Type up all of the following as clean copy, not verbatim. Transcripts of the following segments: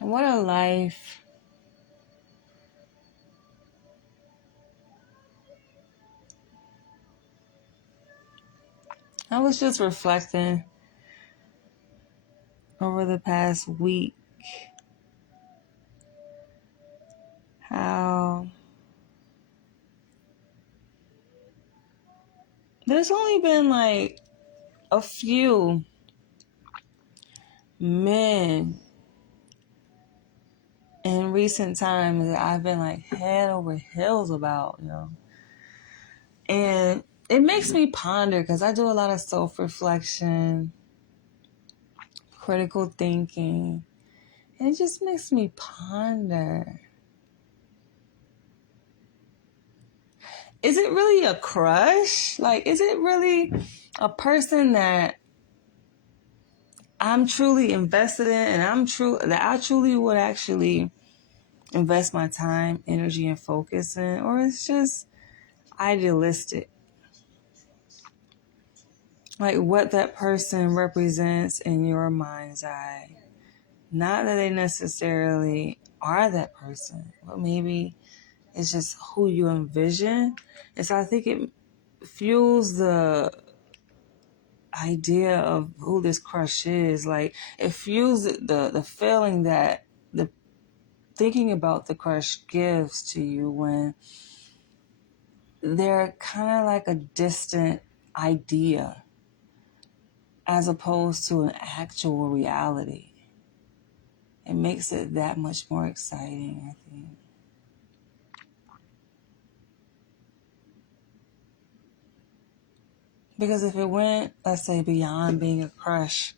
What a life. I was just reflecting over the past week how there's only been like a few men in recent times that I've been like head over heels about, And it makes me ponder because I do a lot of self-reflection, critical thinking. And it just makes me ponder. Is it really a crush? Like, is it really a person that I'm truly invested in and that I truly would actually invest my time, energy, and focus in? Or it's just idealistic? Like what that person represents in your mind's eye. Not that they necessarily are that person, but maybe it's just who you envision. And so I think it fuels the idea of who this crush is. Like it fuels the feeling that the thinking about the crush gives to you when they're kind of like a distant idea as opposed to an actual reality. It makes it that much more exciting, I think. Because if it went, let's say, beyond being a crush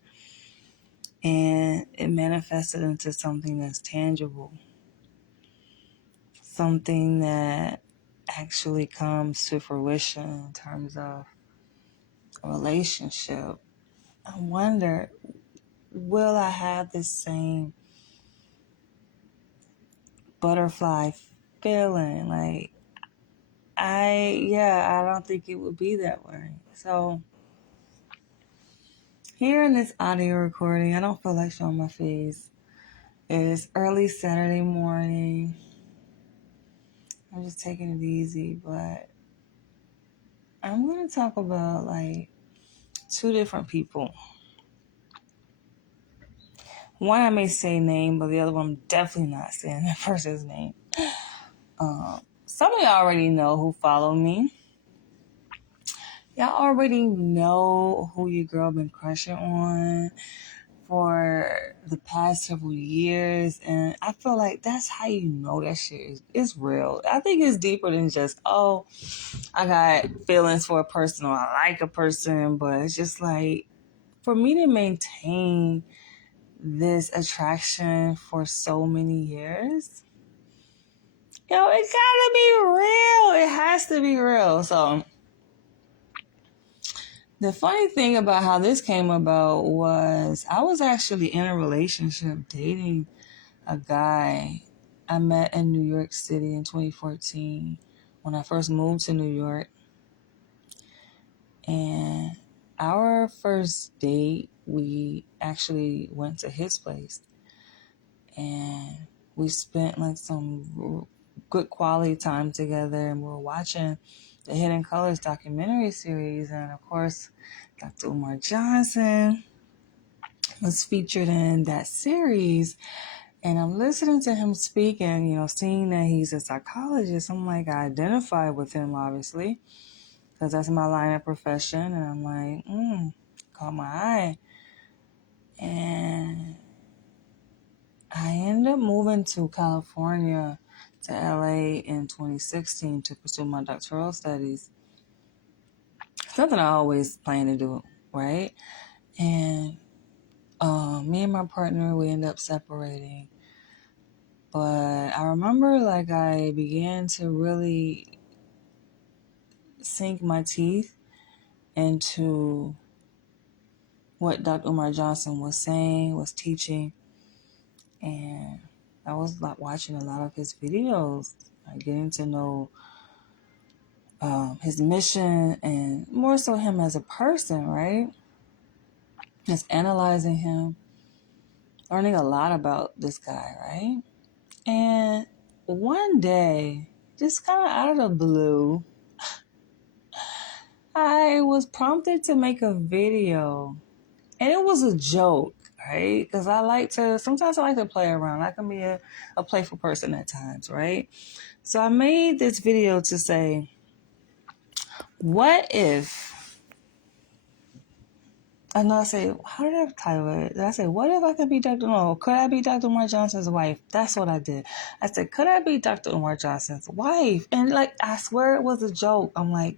and it manifested into something that's tangible, something that actually comes to fruition in terms of a relationship, I wonder, will I have this same butterfly feeling? Like, I don't think it would be that way. So, here in this audio recording, I don't feel like showing my face. It's early Saturday morning. I'm just taking it easy, but I'm going to talk about like two different people. One I may say name, but the other one I'm definitely not saying that person's name. Some of y'all already know who follow me. Y'all already know who your girl been crushing on for the past several years, and I feel like that's how you know that shit is real. I think it's deeper than just, oh, I got feelings for a person or I like a person, but it's just like, for me to maintain this attraction for so many years, it gotta be real. It has to be real. So the funny thing about how this came about was I was actually in a relationship dating a guy I met in New York City in 2014 when I first moved to New York. And our first date, we actually went to his place. And we spent like some good quality time together. And we were watching the Hidden Colors documentary series. And of course, Dr. Umar Johnson was featured in that series. And I'm listening to him speak and, seeing that he's a psychologist, I'm like, I identify with him, obviously, because that's my line of profession. And I'm like, caught my eye. And I ended up moving to California, to LA in 2016 to pursue my doctoral studies. Something I always planned to do, right? And me and my partner, we ended up separating. But I remember like I began to really sink my teeth into what Dr. Umar Johnson was saying, was teaching. And I was like watching a lot of his videos, like getting to know his mission and more so him as a person, right? just analyzing him, learning a lot about this guy, right? And one day, just kind of out of the blue, I was prompted to make a video. And it was a joke, right? Because sometimes I like to play around. I can be a playful person at times, right? So I made this video to say, what if, and I say, how did I title it? Did I say, what if I could be could I be Dr. Umar Johnson's wife? That's what I did. I said, could I be Dr. Umar Johnson's wife? And like, I swear it was a joke. I'm like,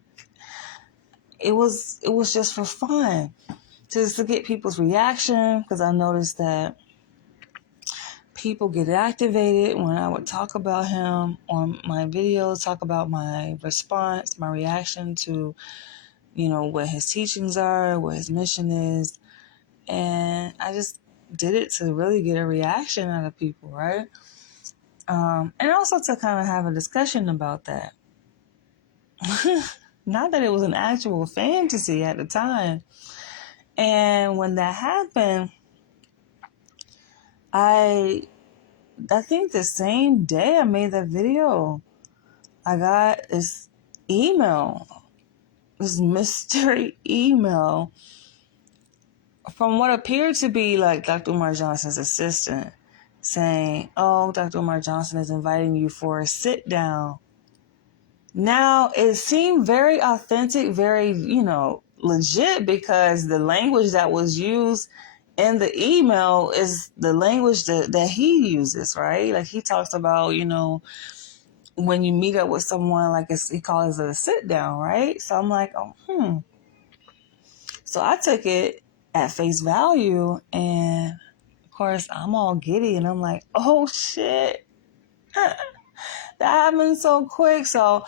it was just for fun, just to get people's reaction, because I noticed that people get activated when I would talk about him on my videos, talk about my response, my reaction to, what his teachings are, what his mission is. And I just did it to really get a reaction out of people, right? And also to kind of have a discussion about that. Not that it was an actual fantasy at the time. And when that happened, I think the same day I made that video, I got this email, this mystery email from what appeared to be like Dr. Umar Johnson's assistant saying, oh, Dr. Umar Johnson is inviting you for a sit down. Now, it seemed very authentic, very, legit, because the language that was used in the email is the language that he uses, right? Like, he talks about, when you meet up with someone, like he calls it a sit down, right? So I'm like, So I took it at face value, and of course I'm all giddy, and I'm like, oh shit, that happened so quick. So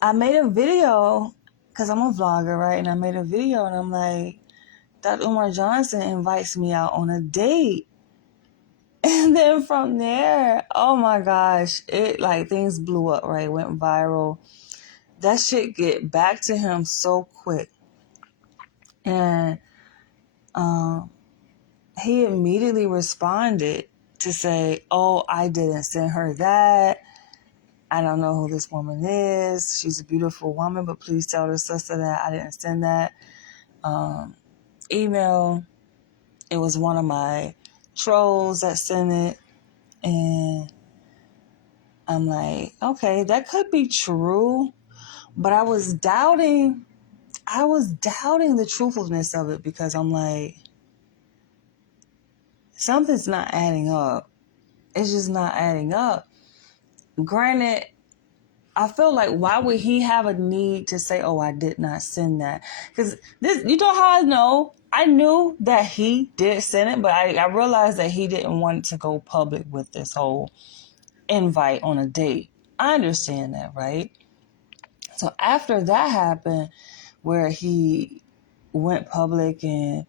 I made a video, because I'm a vlogger, right? And I made a video, and I'm like, Dr. Umar Johnson invites me out on a date. And then from there, oh my gosh, things blew up, right? Went viral. That shit get back to him so quick. And he immediately responded to say, oh, I didn't send her that. I don't know who this woman is. She's a beautiful woman, but please tell her sister that I didn't send that email. It was one of my trolls that sent it. And I'm like, okay, that could be true. But I was doubting the truthfulness of it, because I'm like, something's not adding up. It's just not adding up. Granted, I feel like, why would he have a need to say, oh, I did not send that? Because you know how I know? I knew that he did send it, but I realized that he didn't want to go public with this whole invite on a date. I understand that, right? So after that happened, where he went public and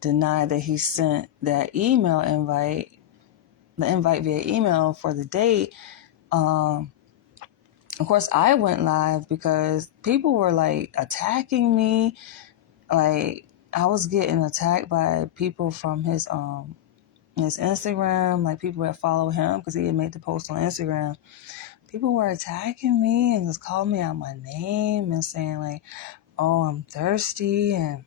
denied that he sent that email invite, the invite via email for the date, of course, I went live because people were like attacking me. Like, I was getting attacked by people from his Instagram, like people that follow him, because he had made the post on Instagram. People were attacking me and just calling me out my name and saying like, oh, I'm thirsty and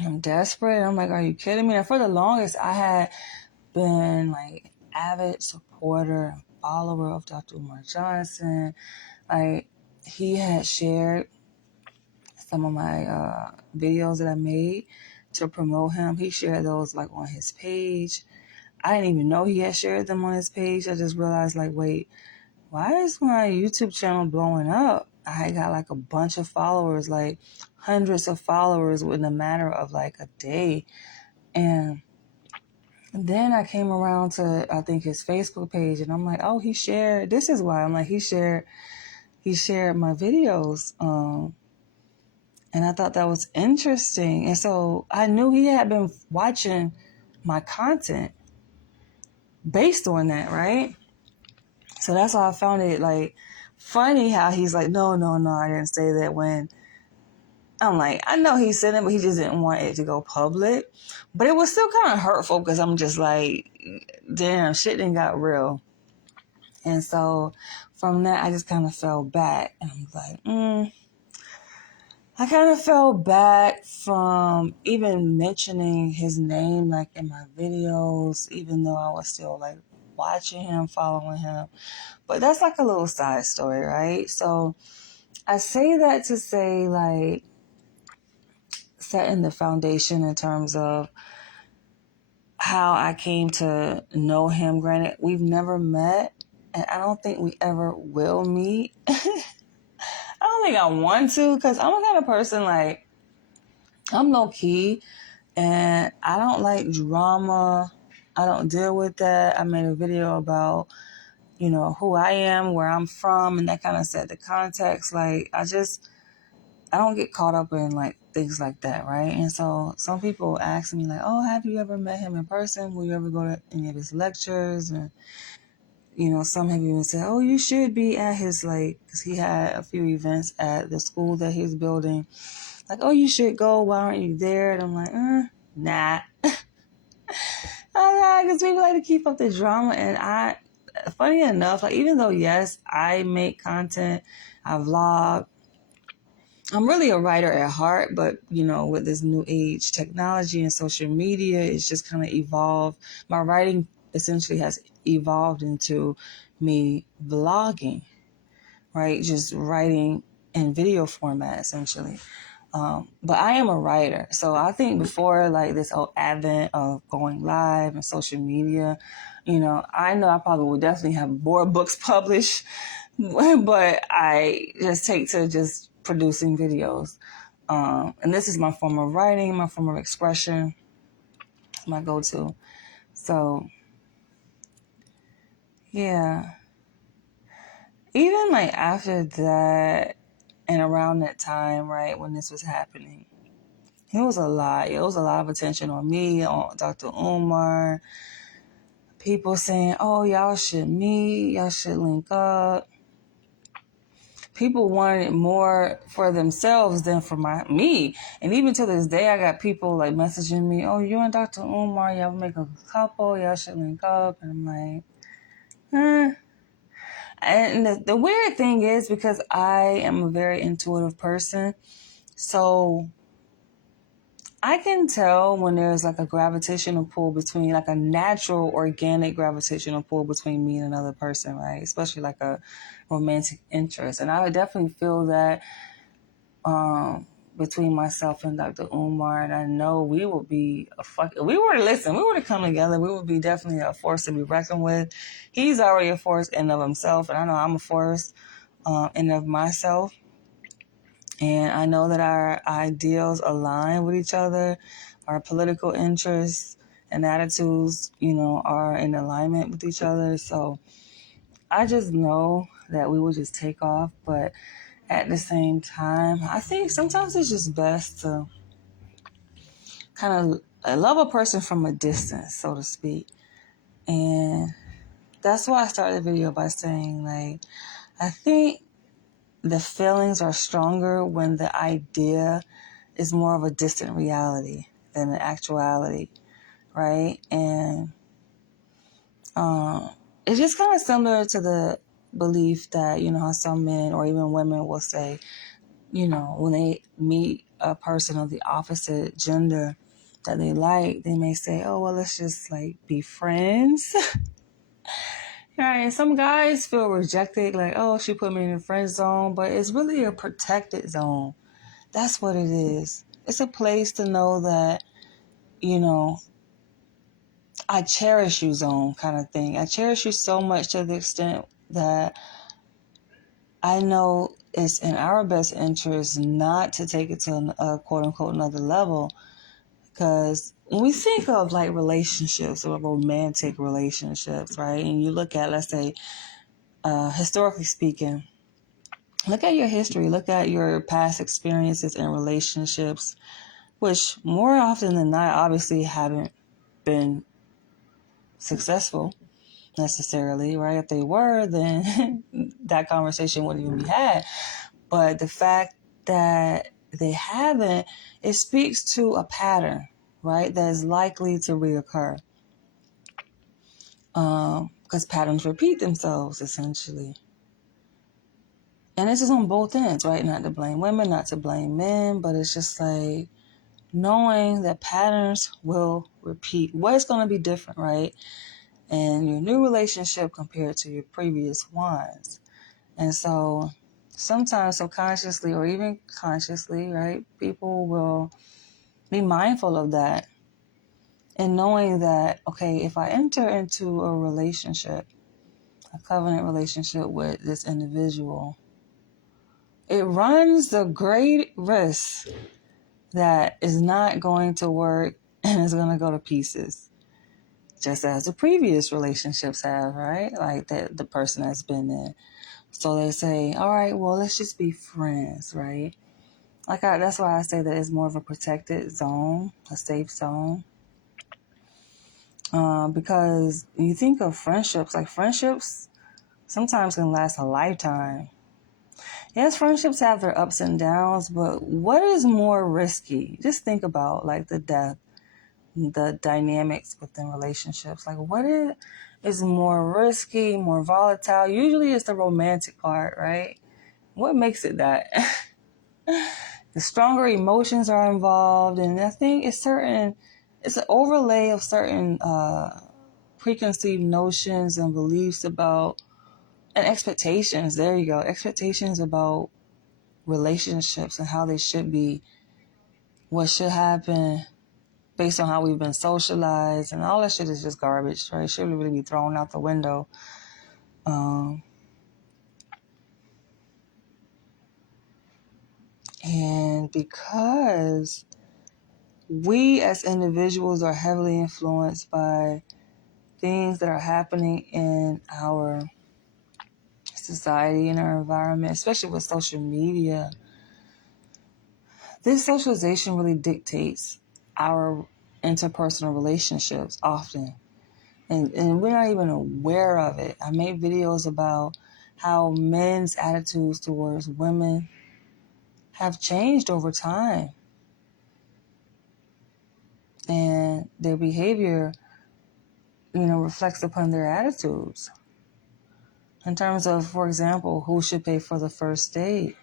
I'm desperate. And I'm like, are you kidding me? And for the longest, I had been like avid supporter and follower of Dr. Umar Johnson. Like, he had shared some of my videos that I made to promote him. He shared those like on his page. I didn't even know he had shared them on his page. I just realized, like, wait, why is my YouTube channel blowing up? I got like a bunch of followers, like hundreds of followers within a matter of like a day. And then I came around to, I think, his Facebook page, and I'm like, oh, he shared, this is why. I'm like, he shared my videos. And I thought that was interesting. And so I knew he had been watching my content based on that, right? So that's why I found it like funny how he's like, no, I didn't say that, when I'm like, I know he sent it, but he just didn't want it to go public. But it was still kind of hurtful because I'm just like, damn, shit done got real. And so from that, I just kind of fell back. And I'm like, I kind of fell back from even mentioning his name, like in my videos, even though I was still like watching him, following him. But that's like a little side story, right? So I say that to say, like, setting the foundation in terms of how I came to know him. Granted, we've never met, and I don't think we ever will meet. I don't think I want to, because I'm a kind of person, like, I'm low key, and I don't like drama. I don't deal with that. I made a video about, who I am, where I'm from, and that kind of set the context. Like, I don't get caught up in like things like that, right? And so some people ask me like, oh, have you ever met him in person? Will you ever go to any of his lectures? And, some have even said, oh, you should be at his, like, because he had a few events at the school that he's building. Like, oh, you should go. Why aren't you there? And I'm like, nah. Because people like to keep up the drama. And funny enough, like, even though, yes, I make content, I vlog, I'm really a writer at heart, but, with this new age technology and social media, it's just kind of evolved. My writing essentially has evolved into me vlogging, right? Just writing in video format, essentially. But I am a writer. So I think before like this whole advent of going live and social media, I know I probably would definitely have more books published, but I just take to just producing videos. And this is my form of writing, my form of expression, my go-to. So, yeah. Even like after that and around that time, right, when this was happening, it was a lot. It was a lot of attention on me, on Dr. Umar. People saying, oh, y'all should meet, y'all should link up. People wanted it more for themselves than for me. And even to this day, I got people like messaging me, oh, you and Dr. Umar, y'all make a couple, y'all should link up. And I'm like, And the weird thing is, because I am a very intuitive person, so I can tell when there's like a gravitational pull between, like a natural, organic gravitational pull between me and another person, right? Especially like a romantic interest. And I would definitely feel that between myself and Dr. Umar. And I know we would be we were to come together, we would be definitely a force to be reckoned with. He's already a force in of himself, and I know I'm a force in of myself. And I know that our ideals align with each other, our political interests and attitudes, are in alignment with each other. So I just know that we will just take off. But at the same time, I think sometimes it's just best to kind of love a person from a distance, so to speak. And that's why I started the video by saying, like, I think the feelings are stronger when the idea is more of a distant reality than an actuality, right? And it's just kind of similar to the belief that, how some men or even women will say, when they meet a person of the opposite gender that they like, they may say, oh, well, let's just like be friends. Right? Some guys feel rejected, like, oh, she put me in a friend zone, but it's really a protected zone. That's what it is. It's a place to know that, I cherish you zone kind of thing. I cherish you so much to the extent that I know it's in our best interest not to take it to a quote unquote another level. Because when we think of like relationships or romantic relationships, right? And you look at, let's say, historically speaking, look at your history, look at your past experiences in relationships, which more often than not, obviously haven't been successful necessarily, right? If they were, then that conversation wouldn't even be had. But the fact that they haven't, it speaks to a pattern, right, that is likely to reoccur. Because patterns repeat themselves, essentially. And this is on both ends, right? Not to blame women, not to blame men, but it's just like knowing that patterns will repeat. What's going to be different, right? And your new relationship compared to your previous ones. And so sometimes subconsciously or even consciously, right, people will be mindful of that. And knowing that, okay, if I enter into a relationship, a covenant relationship with this individual, it runs the great risk that is not going to work and is going to go to pieces, just as the previous relationships have, right? Like that the person has been in. So they say, all right, well, let's just be friends, right? That's why I say that it's more of a protected zone, a safe zone. Because you think of friendships, like friendships sometimes can last a lifetime. Yes, friendships have their ups and downs, but what is more risky? Just think about like the death, the dynamics within relationships. Like what is more risky, more volatile? Usually it's the romantic part, right? What makes it that? The stronger emotions are involved, and I think it's an overlay of certain preconceived notions and beliefs about, and expectations. There you go. Expectations about relationships and how they should be, what should happen based on how we've been socialized, and all that shit is just garbage, right? It should really be thrown out the window. And because we as individuals are heavily influenced by things that are happening in our society, in our environment, especially with social media, this socialization really dictates our interpersonal relationships often. And we're not even aware of it. I made videos about how men's attitudes towards women have changed over time. And their behavior, reflects upon their attitudes. In terms of, for example, who should pay for the first date.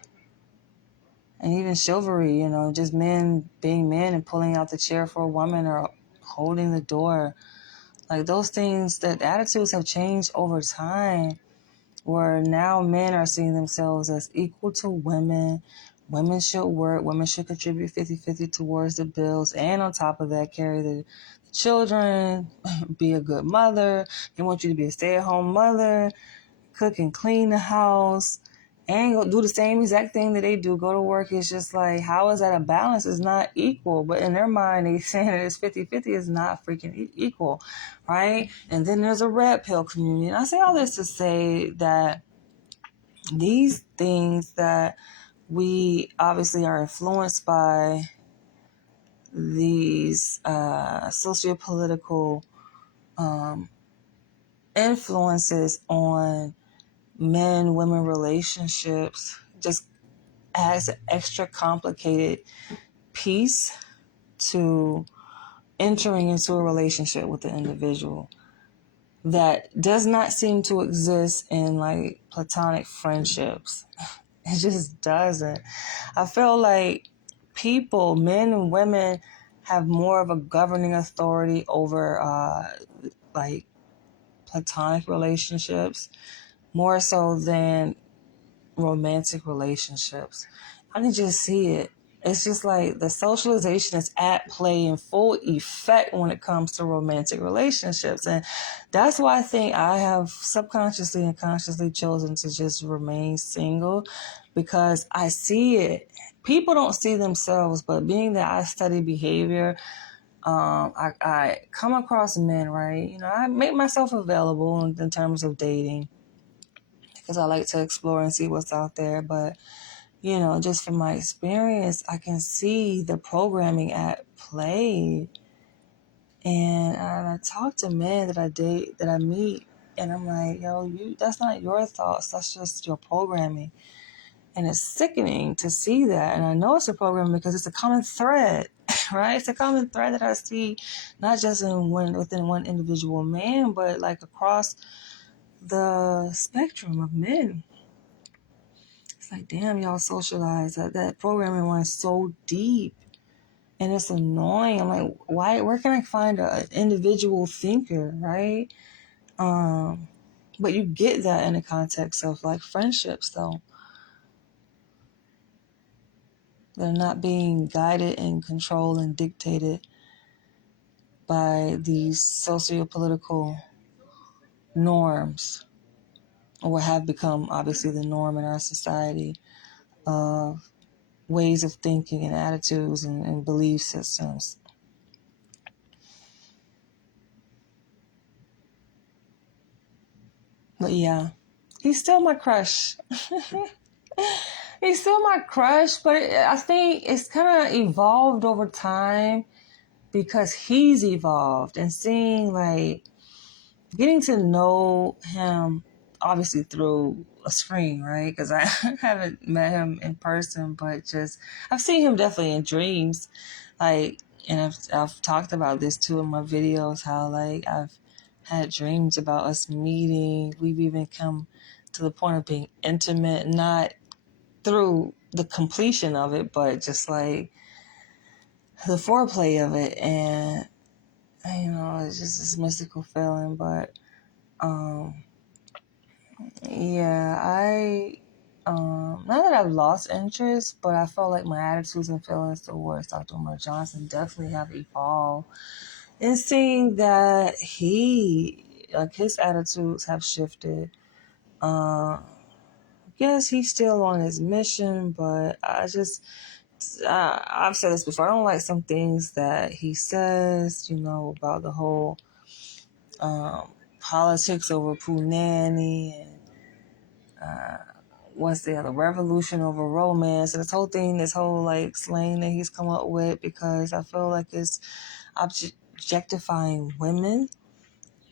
And even chivalry, just men being men and pulling out the chair for a woman or holding the door. Like those things, that attitudes have changed over time, where now men are seeing themselves as equal to women. Women should work. Women should contribute 50-50 towards the bills. And on top of that, carry the children, be a good mother. They want you to be a stay-at-home mother, cook and clean the house, and go do the same exact thing that they do, go to work. It's just like, how is that a balance? It's not equal. But in their mind, they saying that it's 50-50 is not freaking equal, right? And then there's a red pill community. And I say all this to say that these things that we obviously are influenced by, these sociopolitical influences on men-women relationships, just adds an extra complicated piece to entering into a relationship with the individual that does not seem to exist in like platonic friendships. It just doesn't. I feel like people, men and women, have more of a governing authority over like platonic relationships, more so than romantic relationships. I can just see it. It's just like the socialization is at play in full effect when it comes to romantic relationships. And that's why I think I have subconsciously and consciously chosen to just remain single, because I see it. People don't see themselves, but being that I study behavior, I come across men, right? I make myself available in terms of dating, because I like to explore and see what's out there. But, just from my experience, I can see the programming at play. And I talk to men that I date, that I meet, and I'm like, yo, that's not your thoughts. That's just your programming. And it's sickening to see that. And I know it's a program because it's a common thread, right? It's a common thread that I see, not just within one individual man, but like across the spectrum of men. It's like, damn, y'all socialize. That programming runs so deep. And it's annoying. I'm like, where can I find an individual thinker, right? But you get that in the context of like friendships, though. They're not being guided and controlled and dictated by these socio-political norms, or what have become obviously the norm in our society of ways of thinking and attitudes and belief systems. But yeah, he's still my crush. He's still my crush, but I think it's kind of evolved over time because he's evolved, and seeing like getting to know him obviously through a screen, right? Because I haven't met him in person, but just I've seen him definitely in dreams, like, and I've talked about this too in my videos, how like I've had dreams about us meeting. We've even come to the point of being intimate, not through the completion of it, but just like the foreplay of it. And it's just this mystical feeling. But yeah, I not that I've lost interest, but I felt like my attitudes and feelings towards Dr. Umar Johnson definitely have evolved. And seeing that his attitudes have shifted. Yes, he's still on his mission, but I've said this before. I don't like some things that he says, about the whole politics over Punani and what's the other revolution over romance, and this whole like slang that he's come up with, because I feel like it's objectifying women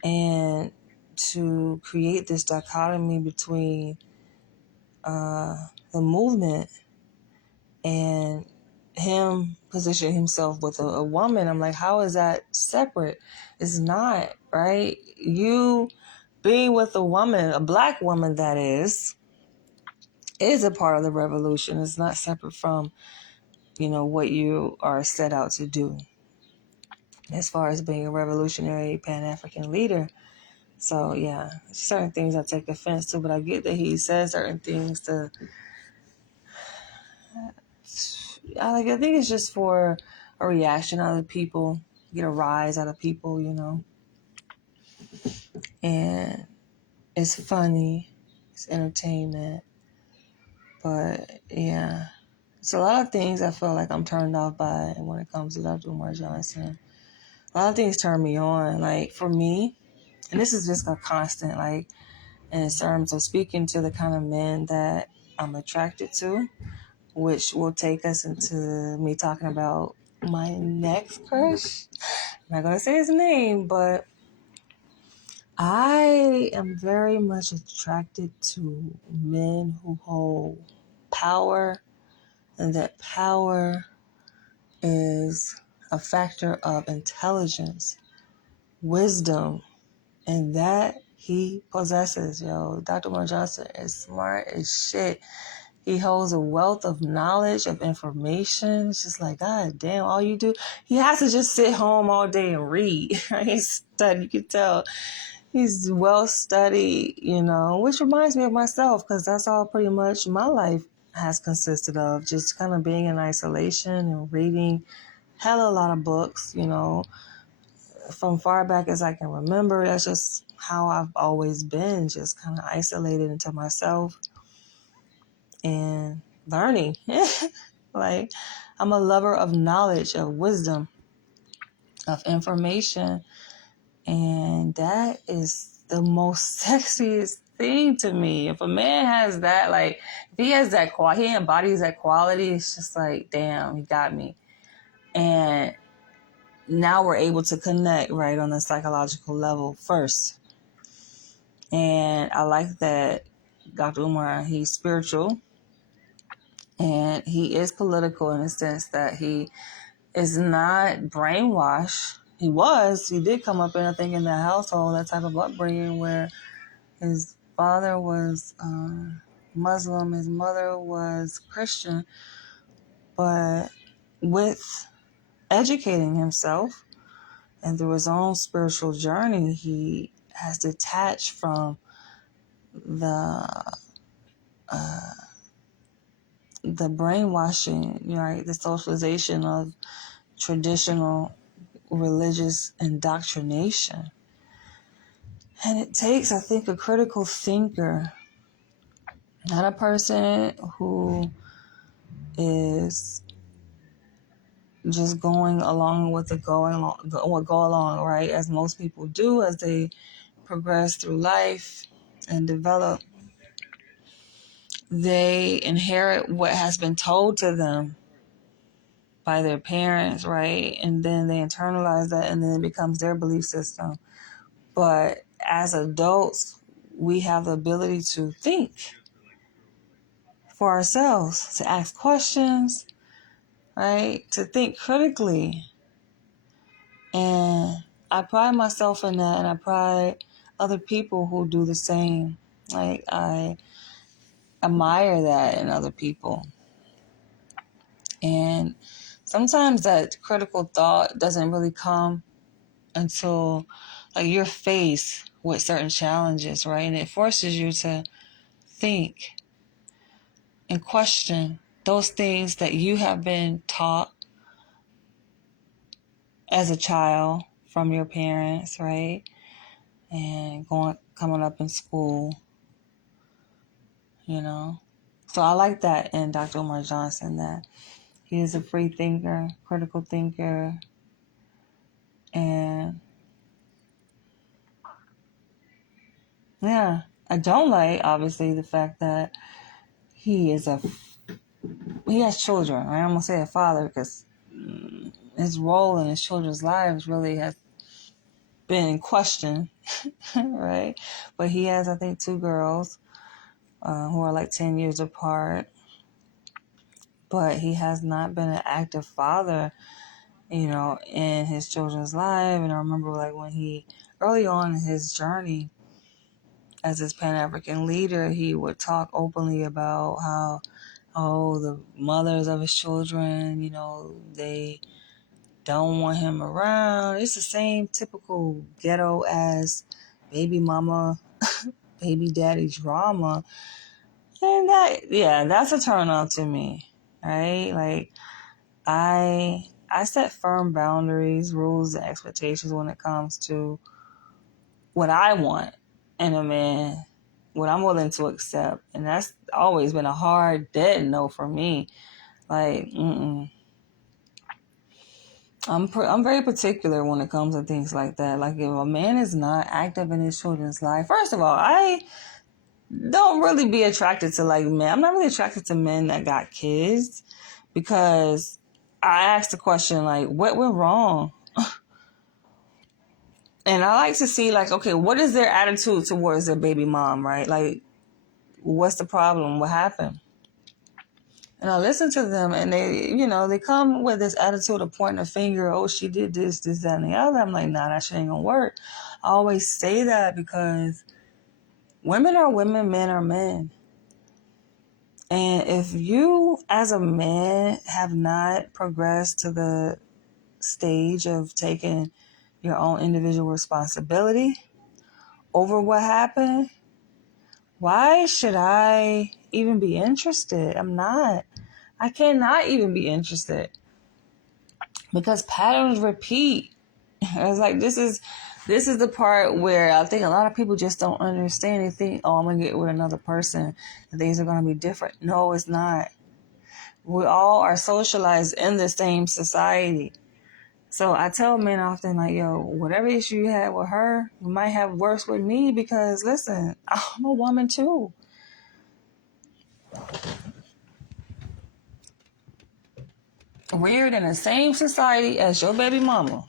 and to create this dichotomy between the movement and him positioning himself with a woman. I'm like, how is that separate? It's not, right? You being with a woman, a black woman that is a part of the revolution. It's not separate from, what you are set out to do as far as being a revolutionary Pan-African leader. So yeah, certain things I take offense to, but I get that he says certain things I think it's just for a reaction out of people, get a rise out of people, and it's funny, it's entertainment, but yeah, it's a lot of things I feel like I'm turned off by when it comes to Dr. Umar Johnson. A lot of things turn me on, like for me, and this is just a constant, like in terms of speaking to the kind of men that I'm attracted to, which will take us into me talking about my next crush. I'm not going to say his name, but I am very much attracted to men who hold power, and that power is a factor of intelligence, wisdom, and that he possesses, yo. Dr. Umar Johnson is smart as shit. He holds a wealth of knowledge, of information. It's just like, God damn, all you do. He has to just sit home all day and read. He's studied. You can tell he's well studied, which reminds me of myself, because that's all pretty much my life has consisted of, just kind of being in isolation and reading hella lot of books, from far back as I can remember. That's just how I've always been, just kind of isolated into myself and learning. Like, I'm a lover of knowledge, of wisdom, of information, and that is the most sexiest thing to me. If a man has that, like, if he has that quality, he embodies that quality, it's just like, damn, he got me. And now we're able to connect, right, on a psychological level first. And I like that Dr. Umar, he's spiritual. And he is political in the sense that he is not brainwashed. He did come up in, I think, in the household, that type of upbringing where his father was Muslim, his mother was Christian, but with educating himself and through his own spiritual journey, he has detached from the brainwashing, right, the socialization of traditional religious indoctrination. And it takes, I think, a critical thinker, not a person who is just going along with the go along, right? As most people do as they progress through life and develop. They inherit what has been told to them by their parents, right? And then they internalize that and then it becomes their belief system. But as adults, we have the ability to think for ourselves, to ask questions, right? To think critically. And I pride myself in that, and I pride other people who do the same. Like, I admire that in other people. And sometimes that critical thought doesn't really come until like you're faced with certain challenges, right? And it forces you to think and question those things that you have been taught as a child from your parents, right? And coming up in school, you know. So I like that in Dr. Umar Johnson, that he is a free thinker, critical thinker, and yeah, I don't like obviously the fact that he has children. I'm gonna say a father because his role in his children's lives really has been in question, right? But he has, I think, 2 girls who are like 10 years apart. But he has not been an active father, in his children's life. And I remember like when he, early on in his journey as his Pan-African leader, he would talk openly about how, the mothers of his children, they don't want him around. It's the same typical ghetto as baby mama, baby daddy drama. And that's a turn on to me, right? Like, I set firm boundaries, rules, and expectations when it comes to what I want in a man, what I'm willing to accept. And that's always been a hard, dead no for me. Like, I'm very particular when it comes to things like that. Like, if a man is not active in his children's life, first of all, I don't really be attracted to like men. I'm not really attracted to men that got kids because I asked the question like, what went wrong? And I like to see like, okay, what is their attitude towards their baby mom, right? Like, what's the problem? What happened? And I listen to them and they come with this attitude of pointing a finger. Oh, she did this, that, and the other. I'm like, nah, that shit ain't gonna work. I always say that because women are women, men are men. And if you as a man have not progressed to the stage of taking your own individual responsibility over what happened, why should I even be interested? I'm not. I cannot even be interested because patterns repeat. It's like this is the part where I think a lot of people just don't understand. They think, oh, I'm gonna get with another person and things are gonna be different. No, it's not. We all are socialized in the same society. So I tell men often, like, yo, whatever issue you had with her, you might have worse with me because, listen, I'm a woman too. Reared in the same society as your baby mama.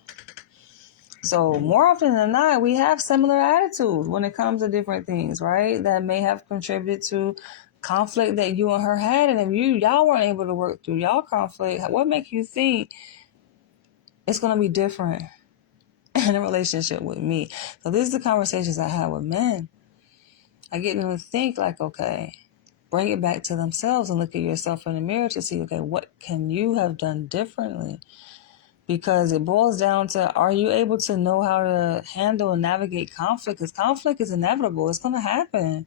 So more often than not, we have similar attitudes when it comes to different things, right? That may have contributed to conflict that you and her had, and if y'all weren't able to work through y'all conflict, what makes you think it's going to be different in a relationship with me? So these are the conversations I have with men. I get them to think like, okay, bring it back to themselves and look at yourself in the mirror to see, okay, what can you have done differently? Because it boils down to, are you able to know how to handle and navigate conflict? Because conflict is inevitable. It's going to happen.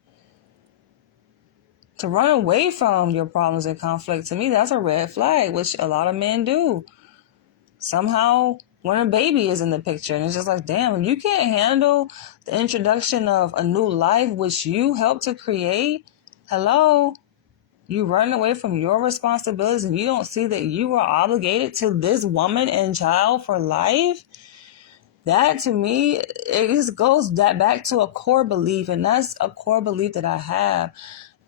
To run away from your problems and conflict, to me, that's a red flag, which a lot of men do. Somehow, when a baby is in the picture, and it's just like, damn, if you can't handle the introduction of a new life, which you helped to create, hello, you run away from your responsibilities and you don't see that you are obligated to this woman and child for life. That, to me, it just goes back to a core belief, and that's a core belief that I have.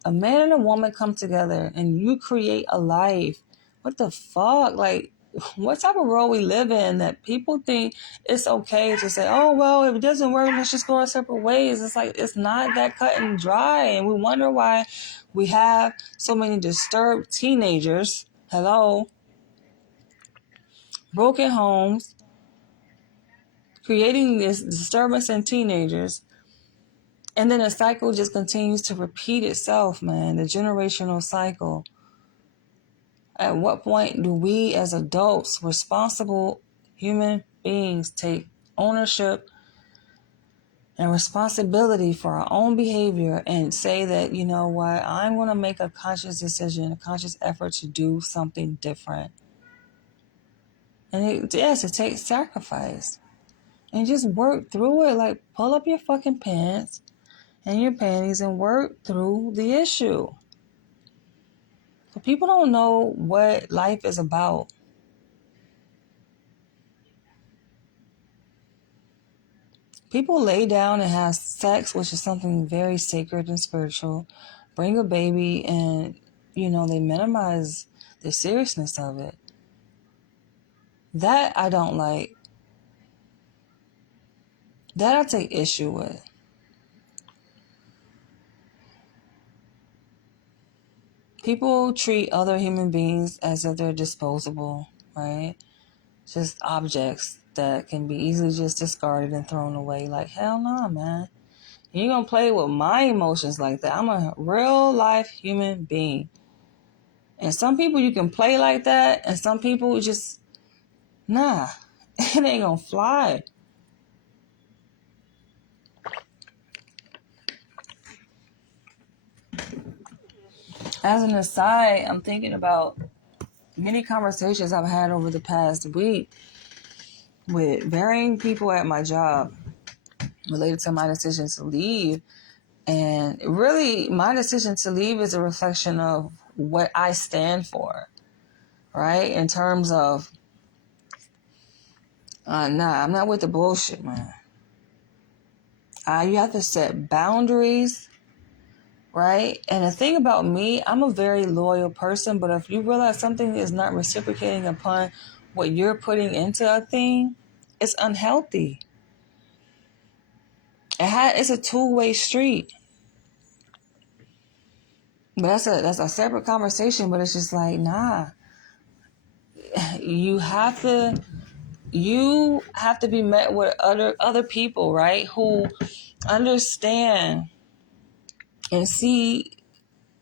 A man and a woman come together and you create a life. What the fuck? Like, what type of world we live in that people think it's okay to say, oh, well, if it doesn't work, let's just go our separate ways. It's like, it's not that cut and dry. And we wonder why we have so many disturbed teenagers. Hello. Broken homes. Creating this disturbance in teenagers. And then the cycle just continues to repeat itself, man. The generational cycle. At what point do we as adults, responsible human beings, take ownership and responsibility for our own behavior and say that, you know what, I'm going to make a conscious decision, a conscious effort to do something different? And it takes sacrifice. And just work through it. Like, pull up your fucking pants and your panties and work through the issue. But people don't know what life is about. People lay down and have sex, which is something very sacred and spiritual, bring a baby, and, they minimize the seriousness of it. That I don't like. That I take issue with. People treat other human beings as if they're disposable, right? Just objects that can be easily just discarded and thrown away. Like, hell no, man. You're going to play with my emotions like that. I'm a real life human being. And some people you can play like that, and some people just, nah, it ain't going to fly. As an aside, I'm thinking about many conversations I've had over the past week with varying people at my job related to my decision to leave. And really, my decision to leave is a reflection of what I stand for, right? In terms of, I'm not with the bullshit, man. You have to set boundaries, right? And the thing about me, I'm a very loyal person, but if you realize something is not reciprocating upon what you're putting into a thing, it's unhealthy. It's a two-way street. But that's a separate conversation, but it's just like, nah. You have to be met with other people, right? Who understand and see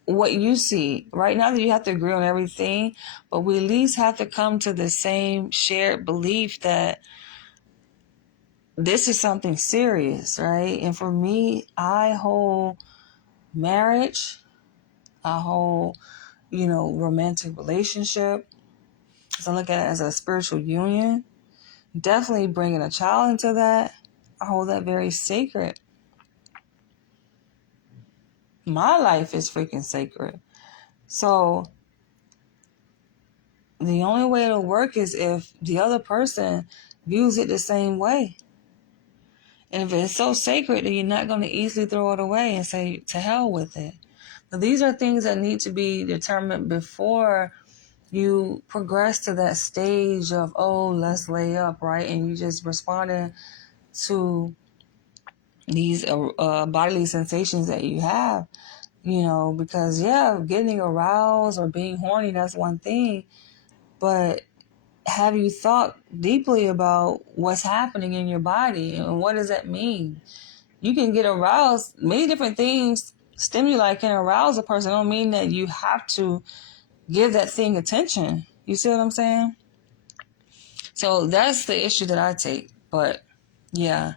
what you see. Right now that you have to agree on everything, but we at least have to come to the same shared belief that this is something serious, right? And for me, I hold marriage, I hold, romantic relationship. So I look at it as a spiritual union. Definitely bringing a child into that. I hold that very sacred. My life is freaking sacred. So the only way it'll work is if the other person views it the same way. And if it's so sacred, then you're not going to easily throw it away and say, to hell with it. But these are things that need to be determined before you progress to that stage of, oh, let's lay up, right? And you just responding to these bodily sensations that you have. because getting aroused or being horny, that's one thing, but have you thought deeply about what's happening in your body and what does that mean? You can get aroused. Many different things, stimuli can arouse a person. Don't mean that you have to give that thing attention. You see what I'm saying? So that's the issue that I take. But yeah,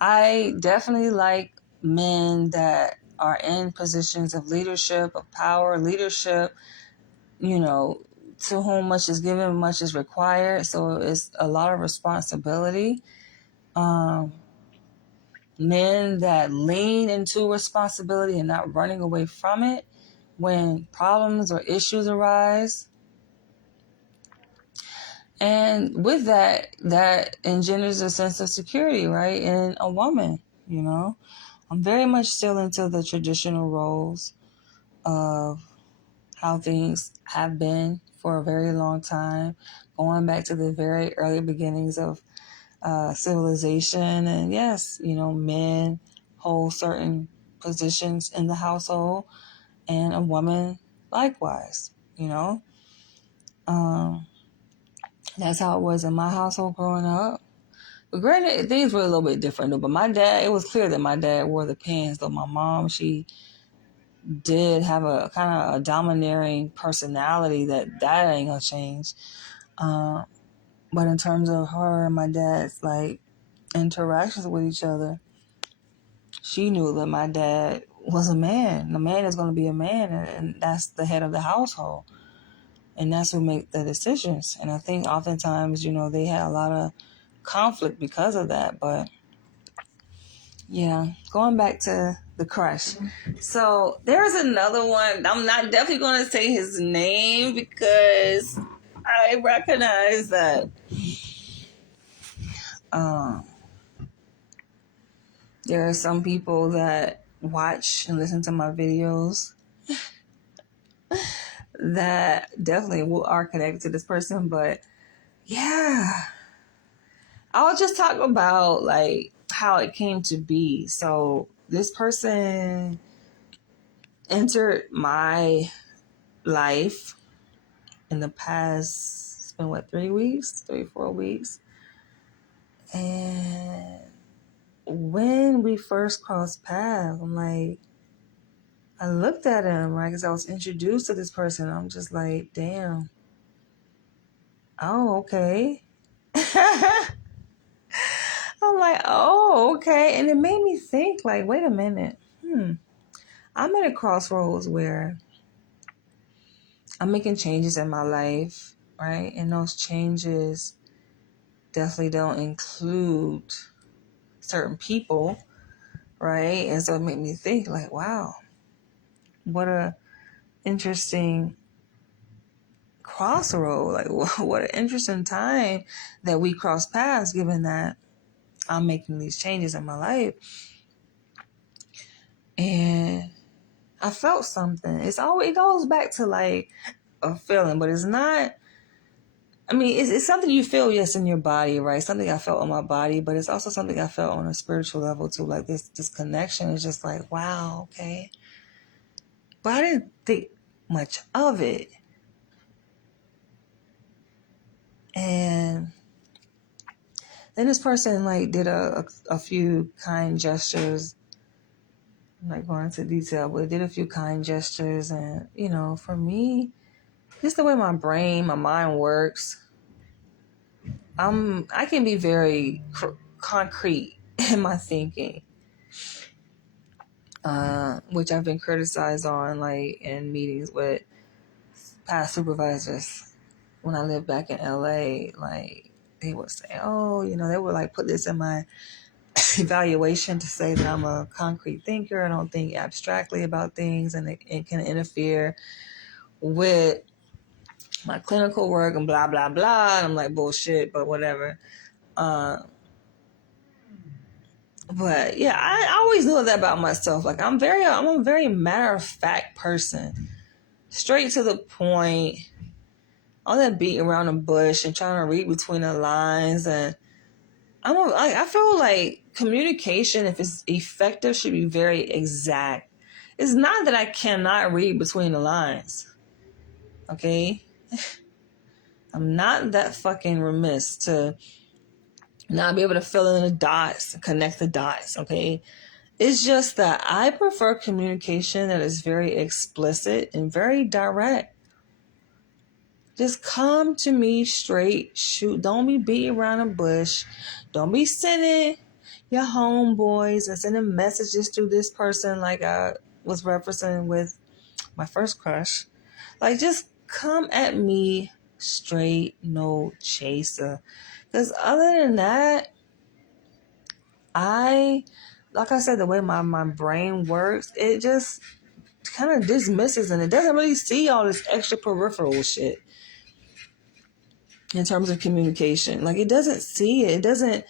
I definitely like men that are in positions of leadership, of power, leadership, to whom much is given, much is required. So it's a lot of responsibility. Men that lean into responsibility and not running away from it when problems or issues arise. And with that engenders a sense of security, right? In a woman, I'm very much still into the traditional roles of how things have been for a very long time, going back to the very early beginnings of civilization. And yes, men hold certain positions in the household, and a woman likewise. That's how it was in my household growing up. But granted, things were a little bit different though. But my dad, it was clear that my dad wore the pants. Though my mom, she did have a kind of a domineering personality that ain't gonna change. But in terms of her and my dad's interactions with each other, she knew that my dad was a man. The man is going to be a man, and that's the head of the household, and that's who make the decisions. And I think oftentimes, they had a lot of conflict because of that. But yeah, going back to the crush. So there's another one. I'm not definitely going to say his name because I recognize that there are some people that watch and listen to my videos that definitely are connected to this person. But yeah, I'll just talk about how it came to be. So this person entered my life in the past, it's been 4 weeks. And when we first crossed paths, I looked at him, right? Because I was introduced to this person. I'm just like, damn. Oh, okay. I'm like, oh, okay. And it made me think, wait a minute. I'm at a crossroads where I'm making changes in my life, right? And those changes definitely don't include certain people, right? And so it made me think, wow, what a interesting crossroad. What an interesting time that we cross paths, given that I'm making these changes in my life. And I felt something. It goes back to a feeling, but it's not. I mean, it's something you feel, yes, in your body, right? Something I felt in my body, but it's also something I felt on a spiritual level too. This connection is just wow, okay. But I didn't think much of it. And then this person did a few kind gestures. I'm not going into detail, but did a few kind gestures. And, for me, just the way my mind works, I can be very concrete in my thinking, which I've been criticized on, in meetings with past supervisors. When I lived back in LA, they would say, oh, they would put this in my evaluation to say that I'm a concrete thinker. I don't think abstractly about things, and it can interfere with my clinical work and blah, blah, blah. And I'm like, bullshit, but whatever. But yeah, I always knew that about myself. I'm a very matter of fact person, straight to the point. All that beating around the bush and trying to read between the lines. And I feel like communication, if it's effective, should be very exact. It's not that I cannot read between the lines. Okay? I'm not that fucking remiss to not be able to fill in the dots, connect the dots, okay? It's just that I prefer communication that is very explicit and very direct. Just come to me straight, shoot. Don't be beating around the bush. Don't be sending your homeboys and sending messages to this person like I was referencing with my first crush. Like, just come at me straight, no chaser. Because other than that, like I said, the way my brain works, it just kind of dismisses and it doesn't really see all this extra peripheral shit in terms of communication. Like, it doesn't see it. It doesn't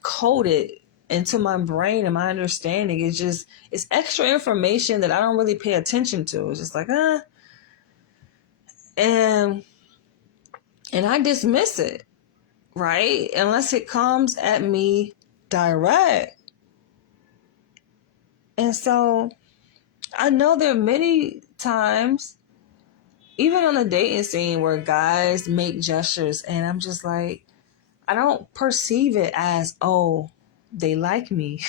code it into my brain and my understanding. It's extra information that I don't really pay attention to. It's just like, and I dismiss it, right? Unless it comes at me direct. And so I know there are many times, even on the dating scene, where guys make gestures and I'm just like, I don't perceive it as, oh, they like me.